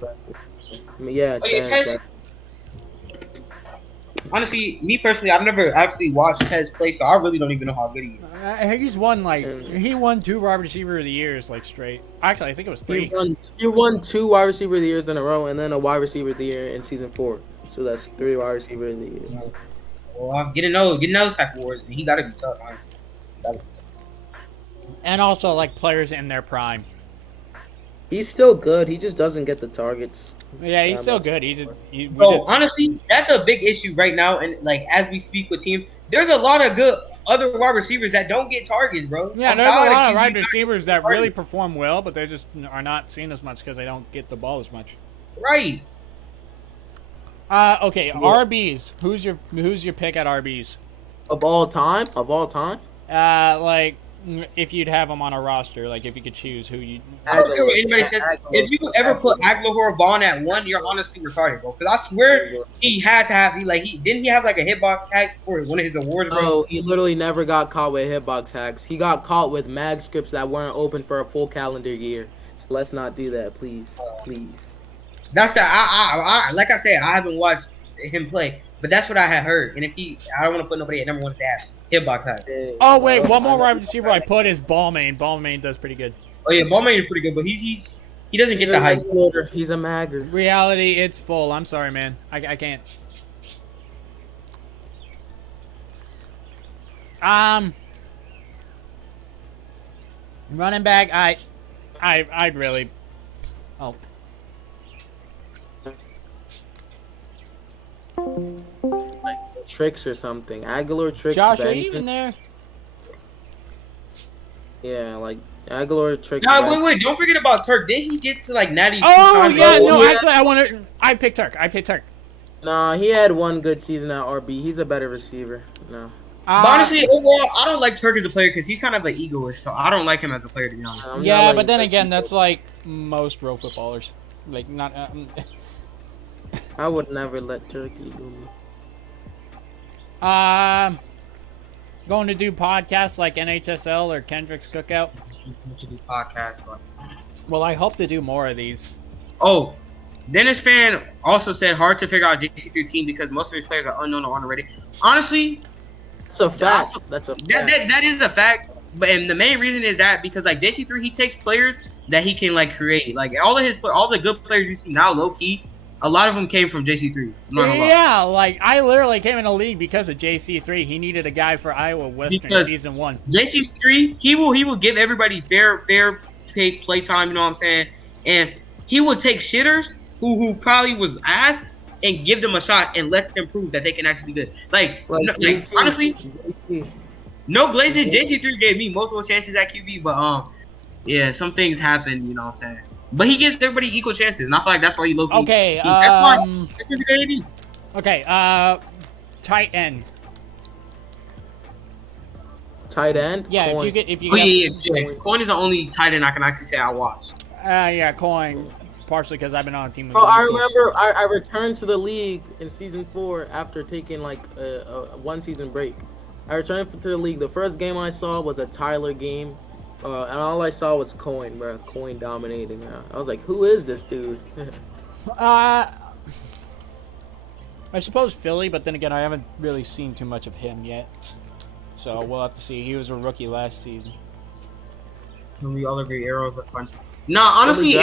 Yeah, Oh, yeah, Tez, Tez. Honestly, me personally, I've never actually watched Tez play, so I really don't even know how good he is. He's won he won 2 wide receiver of the years like straight. Actually, I think it was 3. He won 2 wide receiver of the years in a row, and then a wide receiver of the year in season 4. So that's 3 wide receiver of the year. Well, I'm getting those type of awards, and he gotta be tough. And also like players in their prime. He's still good. He just doesn't get the targets. Yeah, he's Yeah, still but- good. Bro, honestly, that's a big issue right now. And like as we speak with teams, there's a lot of good other wide receivers that don't get targets, bro. Yeah, I'm there's a tired lot of QB wide receivers that targets. really perform well, but they just are not seen as much because they don't get the ball as much. Right. Okay, RBs. Who's your pick at RBs? Of all time? Like if you'd have them on a roster, like if you could choose who you. I don't care what anybody says. If you ever put Aguilar Vaughn at 1, you're honestly retarded, bro. Because I swear he had to have didn't he have like a hitbox tag for one of his awards, bro? No, he literally never got caught with hitbox hacks. He got caught with mag scripts that weren't open for a full calendar year. So let's not do that, please. Please. That's the I like I said, I haven't watched him play, but that's what I had heard. And if I don't want to put nobody at number 1 stat hitbox tag. Oh wait, one more wide receiver I put is Ballmain. Ballmain does pretty good. Oh yeah, Ballman is pretty good, but he doesn't get the hype. He's a magger. Reality, it's full. I'm sorry, man. I can't. Running back, I'd really. Oh. Tricks or something. Aguilar tricks. Josh, are Benton. you even there? Yeah, like Aguilar tricks. No, Benton. wait, don't forget about Turk. Didn't he get to like Natty? Oh yeah, no, yeah. actually, I picked Turk. Nah, he had one good season at RB. He's a better receiver. No. But honestly, overall, I don't like Turk as a player because he's kind of an egoist, so I don't like him as a player, to be honest. I'm not Yeah, letting but then Turk again, go. that's like most pro footballers. Like not. I would never let Turk eagle me. Going to do podcasts like NHSL or Kendrick's Cookout. Podcast. Well, I hope to do more of these. Oh, Dennis Fan also said hard to figure out JC3 team because most of his players are unknown or underrated. Honestly, That's a fact. That's a fact. that is a fact. But and the main reason is that because like JC3, he takes players that he can like create. Like all the good players you see now, low key, a lot of them came from JC3. Yeah, like I literally came in the league because of JC3. He needed a guy for Iowa Western Because season 1. JC3, he will give everybody fair play time. You know what I'm saying? And he will take shitters who probably was ass and give them a shot and let them prove that they can actually be good. Like JT, honestly, JT. no glazing. JC3 gave me multiple chances at QB, but yeah, some things happen. You know what I'm saying? But he gives everybody equal chances, and I feel like that's why he low key. Okay, That's why he's good AD. Okay, tight end. Tight end. Yeah, Coin. if you Oh, get, yeah. Coin is the only tight end I can actually say I watched. yeah, Coin. Partially because I've been on a team with. Bro, I those people. remember I returned to the league in season 4 after taking like a 1 season break. I returned to the league. The first game I saw was a Tyler game, and all I saw was Coin, bro. Coin dominating. I was like, who is this dude? I suppose Philly, but then again, I haven't really seen too much of him yet. So we'll have to see. He was a rookie last season. Can we all agree Arrow's a fun? Nah, honestly,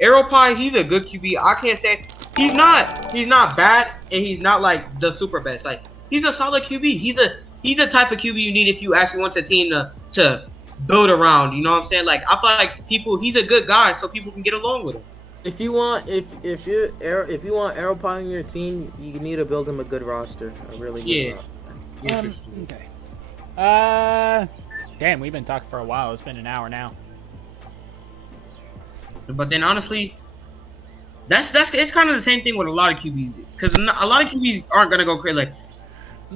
Arrow Pie, he's a good QB. I can't say he's not bad, and he's not like the super best. Like he's a solid QB. He's a type of QB you need if you actually want a team to build around. You know what I'm saying? Like I feel like he's a good guy, so people can get along with him. If you want Arrow Pie on your team, you need to build him a good roster. A really good roster. Okay. Damn, we've been talking for a while. It's been an hour now. But then honestly, that's it's kind of the same thing with a lot of QBs because a lot of QBs aren't gonna go crazy. Like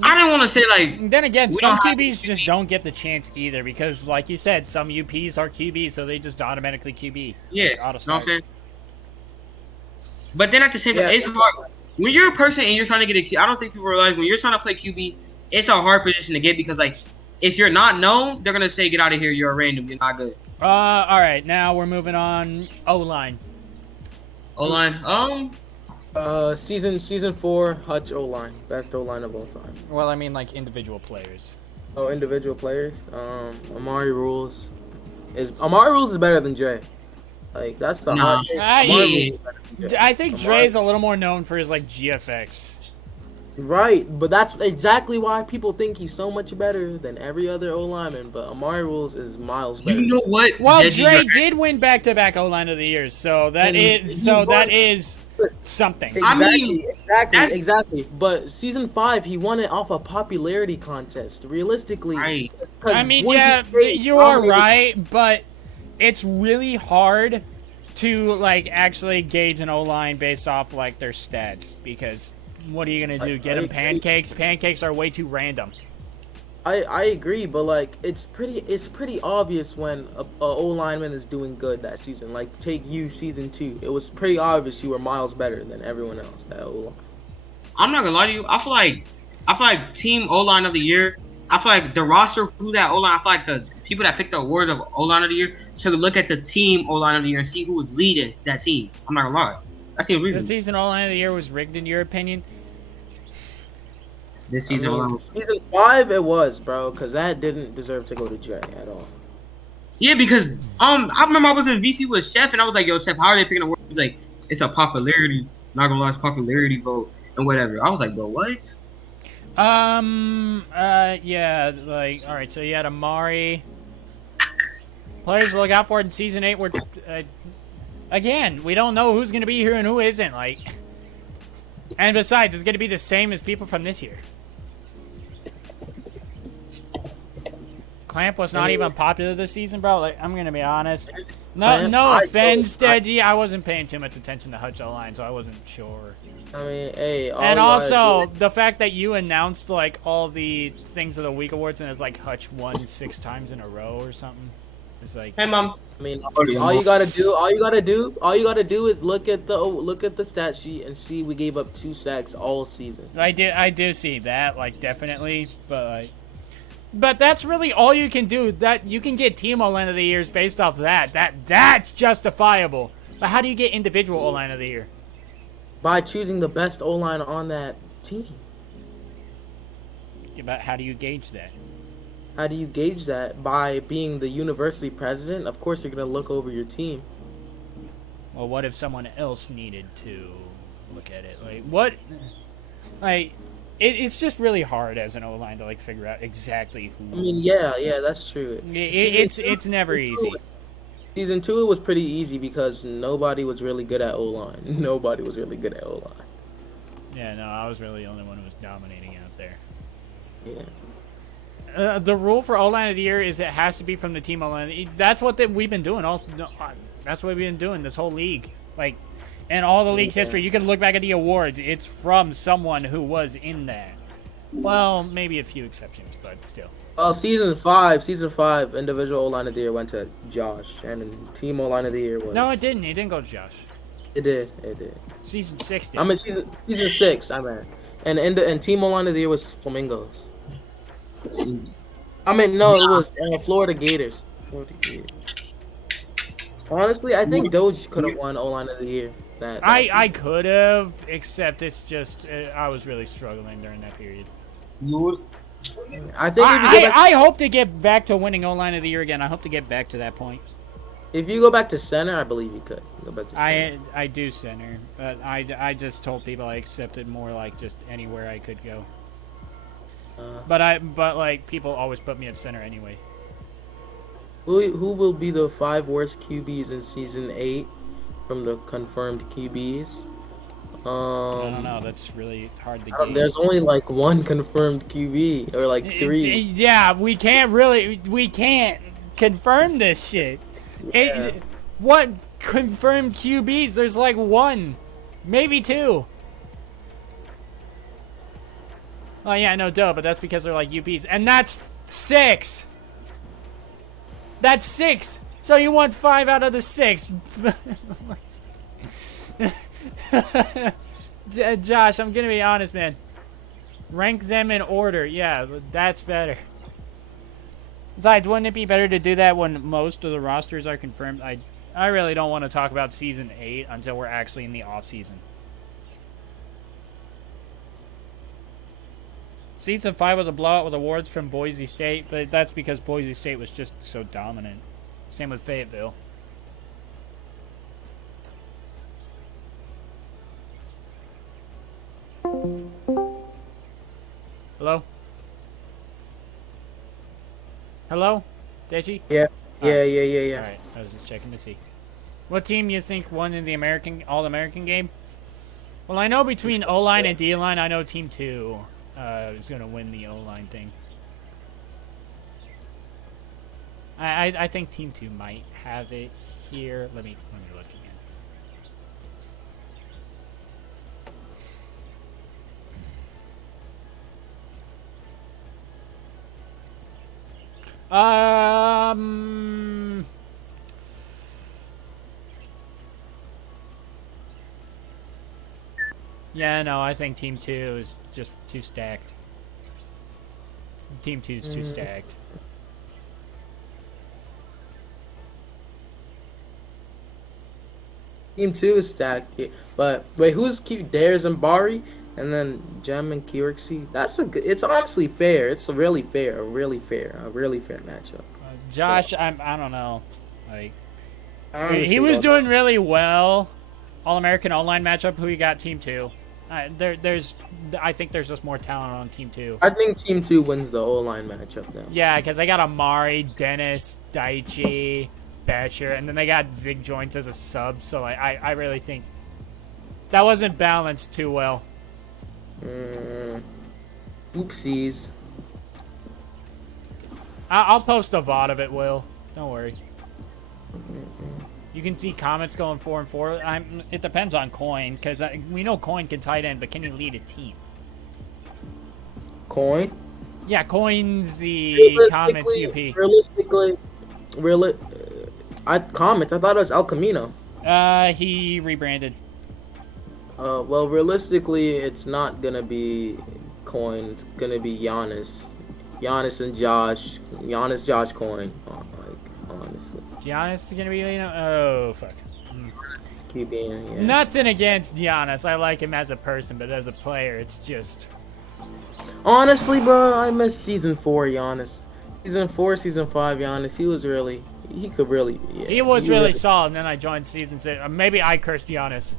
I don't want to say like. Then again, some QBs just don't get the chance either because, like you said, some UPs are QB, so they just automatically QB. Yeah, like, you know what I'm saying. But then at the same time, Yeah, it's hard when you're a person and you're trying to get a QB. I don't think people realize when you're trying to play QB, it's a hard position to get because like if you're not known, they're gonna say get out of here. You're a random. You're not good. All right, now we're moving on. O-line. O-line. Season 4, Hutch O-line, best O-line of all time. Well, I mean, like, individual players. Oh, individual players. Amari Rules is better than Dre. Like that's the hard thing. I think Dre's a little more known for his, like, GFX. Right, but that's exactly why people think he's so much better than every other O-lineman, but Amari Rules is miles better. You know what? Well, Dre did win back-to-back O-line of the year, so that is something. Exactly. But season 5, he won it off a popularity contest. Realistically, right. I mean, yeah, you are right, but it's really hard to like actually gauge an O-line based off like their stats because. What are you gonna do? Get them pancakes? Pancakes are way too random. I agree, but like it's pretty obvious when a O-lineman is doing good that season. Like take you season 2, it was pretty obvious you were miles better than everyone else at O-line. I'm not gonna lie to you. I feel like team O-line of the year. I feel like the roster who that O-line. I feel like the people that picked the awards of O-line of the year should look at the team O-line of the year and see who was leading that team. I'm not gonna lie. That's the reason. The season O-line of the year was rigged in your opinion. This season, season 5, it was, bro, because that didn't deserve to go to Dre at all. Yeah, because I remember I was in VC with Chef, and I was like, "Yo, Chef, how are they picking a word?" He's like, "It's a popularity, not gonna lie, it's popularity vote and whatever." I was like, "Bro, what?" Yeah, like, all right. So you had Amari. Players to look out for in season 8 were, again, we don't know who's gonna be here and who isn't. Like, and besides, it's gonna be the same as people from this year. Clamp was not even popular this season, bro. Like, I'm gonna be honest. No offense, Deji. I wasn't paying too much attention to Hutch O-line, so I wasn't sure. I mean, hey. And also, the fact that you announced like all the things of the week awards and it's like Hutch won 6 times in a row or something. It's like, hey, mom. I mean, all you gotta do is look at the stat sheet and see we gave up 2 sacks all season. I do see that, like, definitely, but that's really all you can do. That you can get team O-line of the years based off that. That's justifiable. But how do you get individual O-line of the year? By choosing the best O-line on that team. But how do you gauge that? How do you gauge that? By being the university president? Of course, you're gonna look over your team. Well, what if someone else needed to look at it? Like, what? Like, it's just really hard as an O-line to, like, figure out exactly who. I mean, yeah, that's true. It's never easy. Season 2 it was pretty easy because nobody was really good at O-line. Nobody was really good at O-line. Yeah, no, I was really the only one who was dominating out there. Yeah. The rule for O-line of the year is it has to be from the team O-line. That's what we've been doing. That's what we've been doing this whole league. Like, in all the league's history, you can look back at the awards. It's from someone who was in that. Well, maybe a few exceptions, but still. Oh, season five, individual O-line of the year went to Josh, and then team O-line of the year was. No, it didn't. It didn't go to Josh. It did. Season 6 did. I mean, season 6. I mean, and team O-line of the year was Flamingos. I mean, no, it was Florida Gators. Honestly, I think Doge could have won O-line of the year. I could have, except it's just I was really struggling during that period. I think I hope to get back to winning O-line of the year again. I hope to get back to that point. If you go back to center, I believe you could go back to center. I do center, but I just told people I accepted more like just anywhere I could go. But like people always put me at center anyway. Who will be the 5 worst QBs in season 8 from the confirmed QBs? I don't know. That's really hard to get. There's only like 1 confirmed QB or like 3. Yeah, we can't confirm this shit. Yeah. What confirmed QBs? There's like 1, maybe 2. Oh yeah, no, duh, but that's because they're like UPs, and that's 6. That's 6. So you want 5 out of the 6. Josh, I'm gonna be honest, man. Rank them in order. Yeah, that's better. Besides, wouldn't it be better to do that when most of the rosters are confirmed? I really don't want to talk about season 8 until we're actually in the off season. Season 5 was a blowout with awards from Boise State, but that's because Boise State was just so dominant. Same with Fayetteville. Hello? Hello? Deji? Yeah. Yeah. Alright, I was just checking to see. What team you think won in the All-American game? Well, I know between O-line and D-line, I know Team 2 is going to win the O-line thing. I think Team 2 might have it here. Let me look again. Yeah, no, I think Team 2 is just too stacked. Team 2 is too stacked. Team 2 is stacked, but wait, who's cute? Dares and Bari, and then Gem and Kirixi. That's a good. It's honestly fair. It's a really fair matchup. Josh, I don't know. Like, he was doing really well. All-American O-line matchup. Who you got? Team 2. I think there's just more talent on Team 2. I think Team 2 wins the O-line matchup now. Yeah, because they got Amari, Dennis, Daichi, Thatcher, and then they got Zig Joints as a sub, so I really think that wasn't balanced too well. Oopsies. I'll post a VOD of it, Will. Don't worry. You can see comments going 4 and 4. It depends on Coin, because we know Coin can tight end, but can he lead a team? Coin? Yeah, Coin's the comments UP. I thought it was El Camino. He rebranded. Well, realistically, it's not gonna be Coin. It's gonna be Giannis and Josh. Josh, Coin. Honestly. Giannis is gonna be leading. Oh fuck. QB, yeah. Nothing against Giannis. I like him as a person, but as a player, it's just. Honestly, bro, I miss season 4 Giannis. Season 4, season 5 Giannis. He was really. He was really solid, and then I joined season 6. Maybe I cursed Giannis.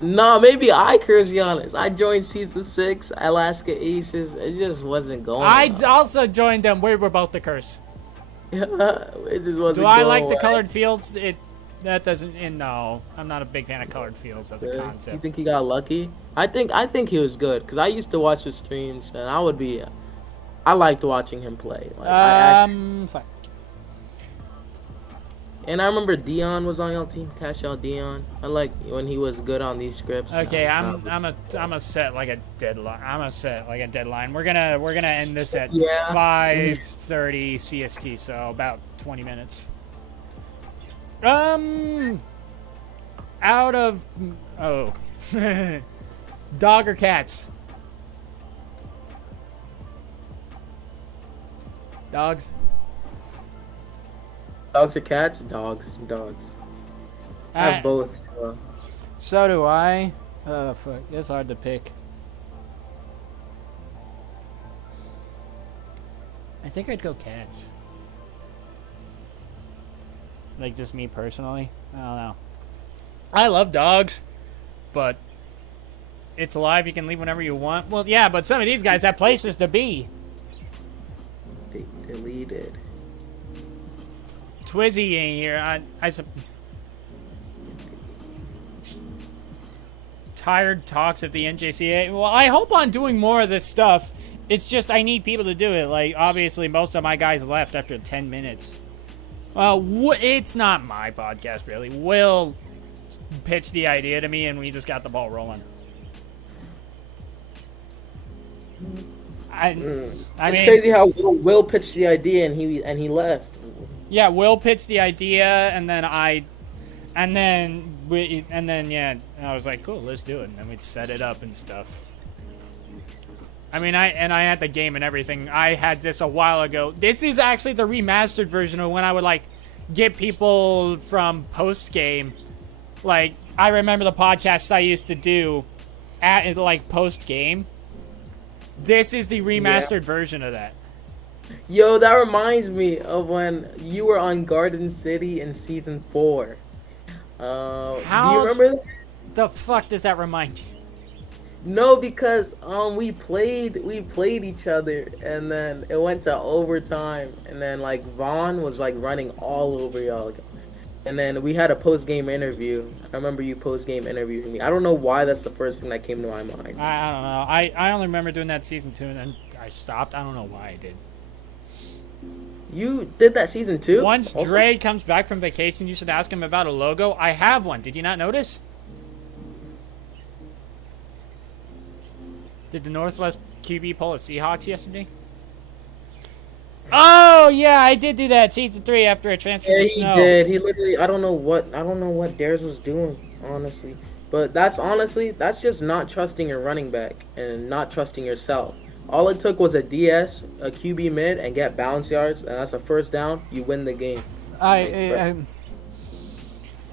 No, maybe I cursed Giannis. I joined season 6, Alaska Aces. It just wasn't going. I also joined them. We were both the curse. It just wasn't. Do I like going the well. colored fields? That doesn't. No, I'm not a big fan of colored fields as a You concept. think he got lucky? I think he was good because I used to watch his streams and I liked watching him play. Like Fuck. and I remember Dion was on your team. Cash out Dion. I like when he was good on these scripts. Okay, Now it's I'm a set like a deadline. We're gonna end this at Yeah. 5:30 CST, so about 20 minutes. Out of dog or cats? Dogs. Dogs or cats? Dogs. I have both. So do I. Oh fuck, it's hard to pick. I think I'd go cats. Like just me personally. I don't know. I love dogs, but it's alive. You can leave whenever you want. Well, yeah, but some of these guys have places to be. They deleted. Twizzy ain't here. Tired talks of the NJCAA. Well, I hope on doing more of this stuff. It's just I need people to do it. Like, obviously, most of my guys left after 10 minutes. Well, it's not my podcast, really. Will pitched the idea to me, and we just got the ball rolling. I It's mean, crazy how Will pitched the idea and he left. yeah, Will pitched the idea, and then I was like, cool, let's do it, and then we'd set it up and stuff. I mean, I had the game and everything. I had this a while ago. This is actually the remastered version of when I would, like, get people from post-game. Like, I remember the podcasts I used to do at, like, post-game. This is the remastered version of that. Yo, that reminds me of when you were on Garden City in season 4. Do you remember that? The fuck does that remind you? No, because we played each other and then it went to overtime and then like Vaughn was like running all over y'all. And then we had a post-game interview. I remember you post-game interviewing me. I don't know why that's the first thing that came to my mind. I don't know. I only remember doing that season 2 and then I stopped. I don't know why I did. You did that season 2? Once also? Dre comes back from vacation, you should ask him about a logo. I have one. Did you not notice? Did the Northwest QB pull a Seahawks yesterday? Oh yeah, I did do that season 3 after I transferred to Yeah, Snow. he did. He literally, I don't know what Dares was doing, honestly. But that's just not trusting your running back and not trusting yourself. All it took was a DS, a QB mid, and get bounce yards, and that's a first down. You win the game.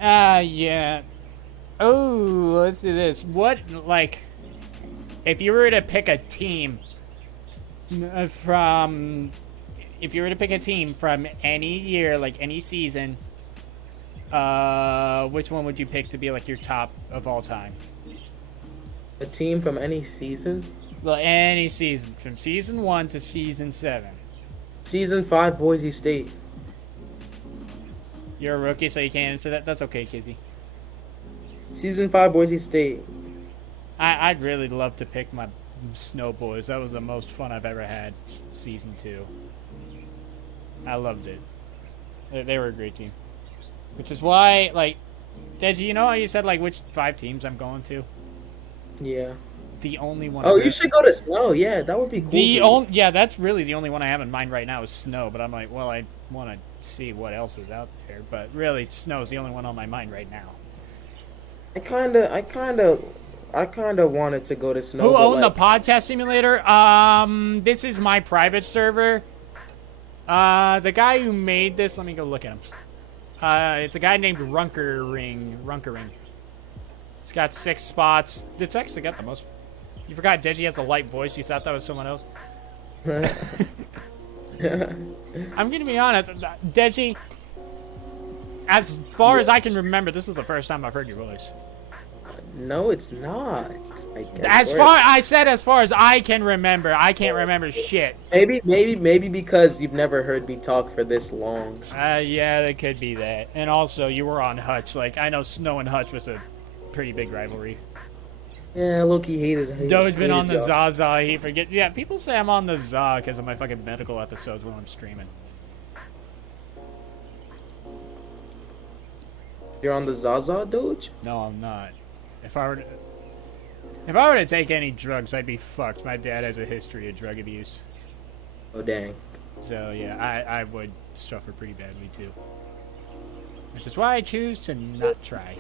Yeah. Oh, let's do this. What, like, if you were to pick a team from any year, like any season, which one would you pick to be like your top of all time? A team from any season? Well, any season, from season 1 to season 7. Season 5, Boise State. You're a rookie, so you can't answer that. That's okay, Kizzy. Season 5, Boise State. I'd really love to pick my Snow Boys. That was the most fun I've ever had. Season 2. I loved it. They were a great team. Which is why, like, Deji, you know how you said, like, which 5 teams I'm going to? Yeah. The only one. Oh, you should go to Snow. Yeah, that would be cool. Yeah, that's really the only one I have in mind right now is Snow. But I'm like, well, I want to see what else is out there. But really, Snow is the only one on my mind right now. I kind of wanted to go to Snow. Who but owned like, the podcast simulator? This is my private server. The guy who made this, let me go look at him. It's a guy named Runkering. It's got 6 spots. It's actually got the most. You forgot Deji has a light voice. You thought that was someone else. I'm gonna be honest, Deji. As far as I can remember, this is the first time I've heard your voice. No, it's not. I guess. As far as I can remember, I can't remember shit. Maybe because you've never heard me talk for this long. Yeah, that could be that. And also, you were on Hutch. Like, I know Snow and Hutch was a pretty big rivalry. Yeah, Loki hated. Doge been on the Zaza. He forgets. Yeah, people say I'm on the Za because of my fucking medical episodes when I'm streaming. You're on the Zaza, Doge? No, I'm not. If I were to take any drugs, I'd be fucked. My dad has a history of drug abuse. Oh dang. So yeah, I would suffer pretty badly too. Which is why I choose to not try.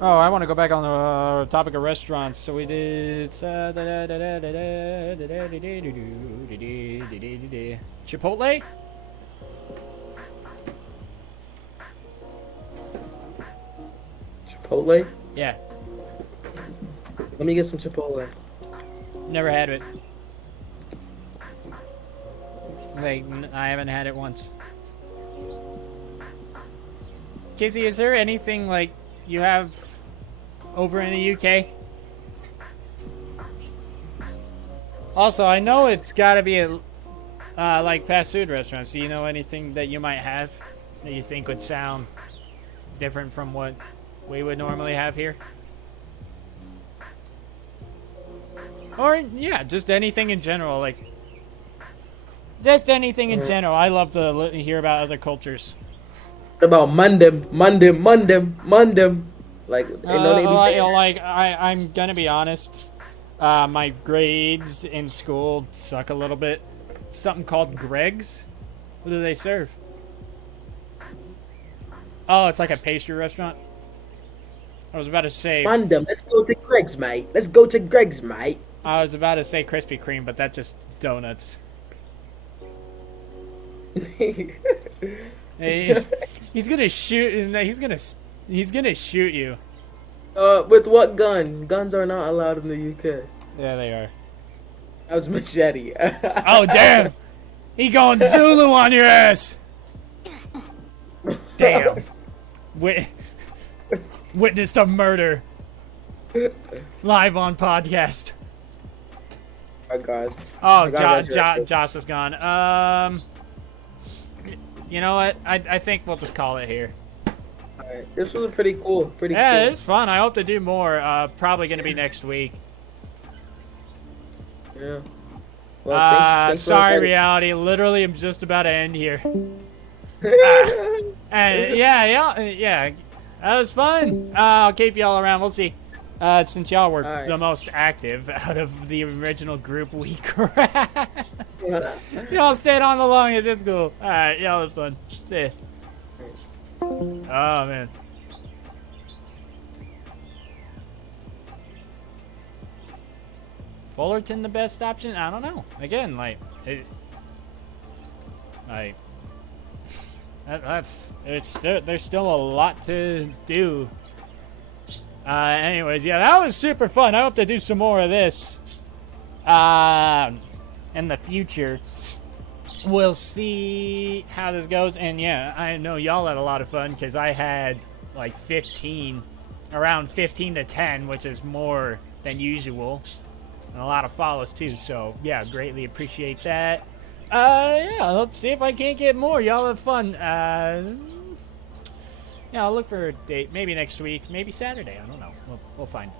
Oh, I want to go back on the topic of restaurants. So we did Chipotle. Chipotle? Yeah, Let me get some Chipotle. never had it. Like, I haven't had it once. Casey, is there anything like you have over in the UK? Also, I know it's got to be a, like fast food restaurants. Do you know anything that you might have that you think would sound different from what we would normally have here? Or, yeah, just anything in general. Like, just anything in general. I love to hear about other cultures. What about Mundum? Like, ain't no name be saying like I'm gonna be honest. My grades in school suck a little bit. Something called Greg's. What do they serve? Oh, it's like a pastry restaurant. I was about to say. Mundum. Let's go to Greg's, mate. Let's go to Greg's, mate. I was about to say Krispy Kreme, but that's just donuts. Hey, he's gonna shoot, and he's gonna shoot you. With what gun? Guns are not allowed in the UK. Yeah, they are. That was machete. Oh damn! He going Zulu on your ass. Damn. Witnessed a murder. Live on podcast. Oh, guys. Oh, Josh is gone. You know what? I think we'll just call it here. Alright. This was pretty cool. Yeah, it's fun. I hope to do more. Probably going to be next week. Yeah. Well, thanks sorry, reality. Literally, I'm just about to end here. And yeah. That was fun. I'll keep y'all around. We'll see. Since y'all were the most active out of the original group we crashed. Y'all stayed on the longest. It's cool. Alright, y'all had fun. See ya. Oh, man. Fullerton the best option? I don't know. Again, there's still a lot to do. Anyways, yeah, that was super fun. I hope to do some more of this in the future. We'll see how this goes. And yeah, I know y'all had a lot of fun because I had like around 15 to 10, which is more than usual. And a lot of follows too. So yeah, greatly appreciate that. Yeah, let's see if I can't get more. Y'all have fun. Yeah, I'll look for a date. Maybe next week. Maybe Saturday. I don't know. We'll find.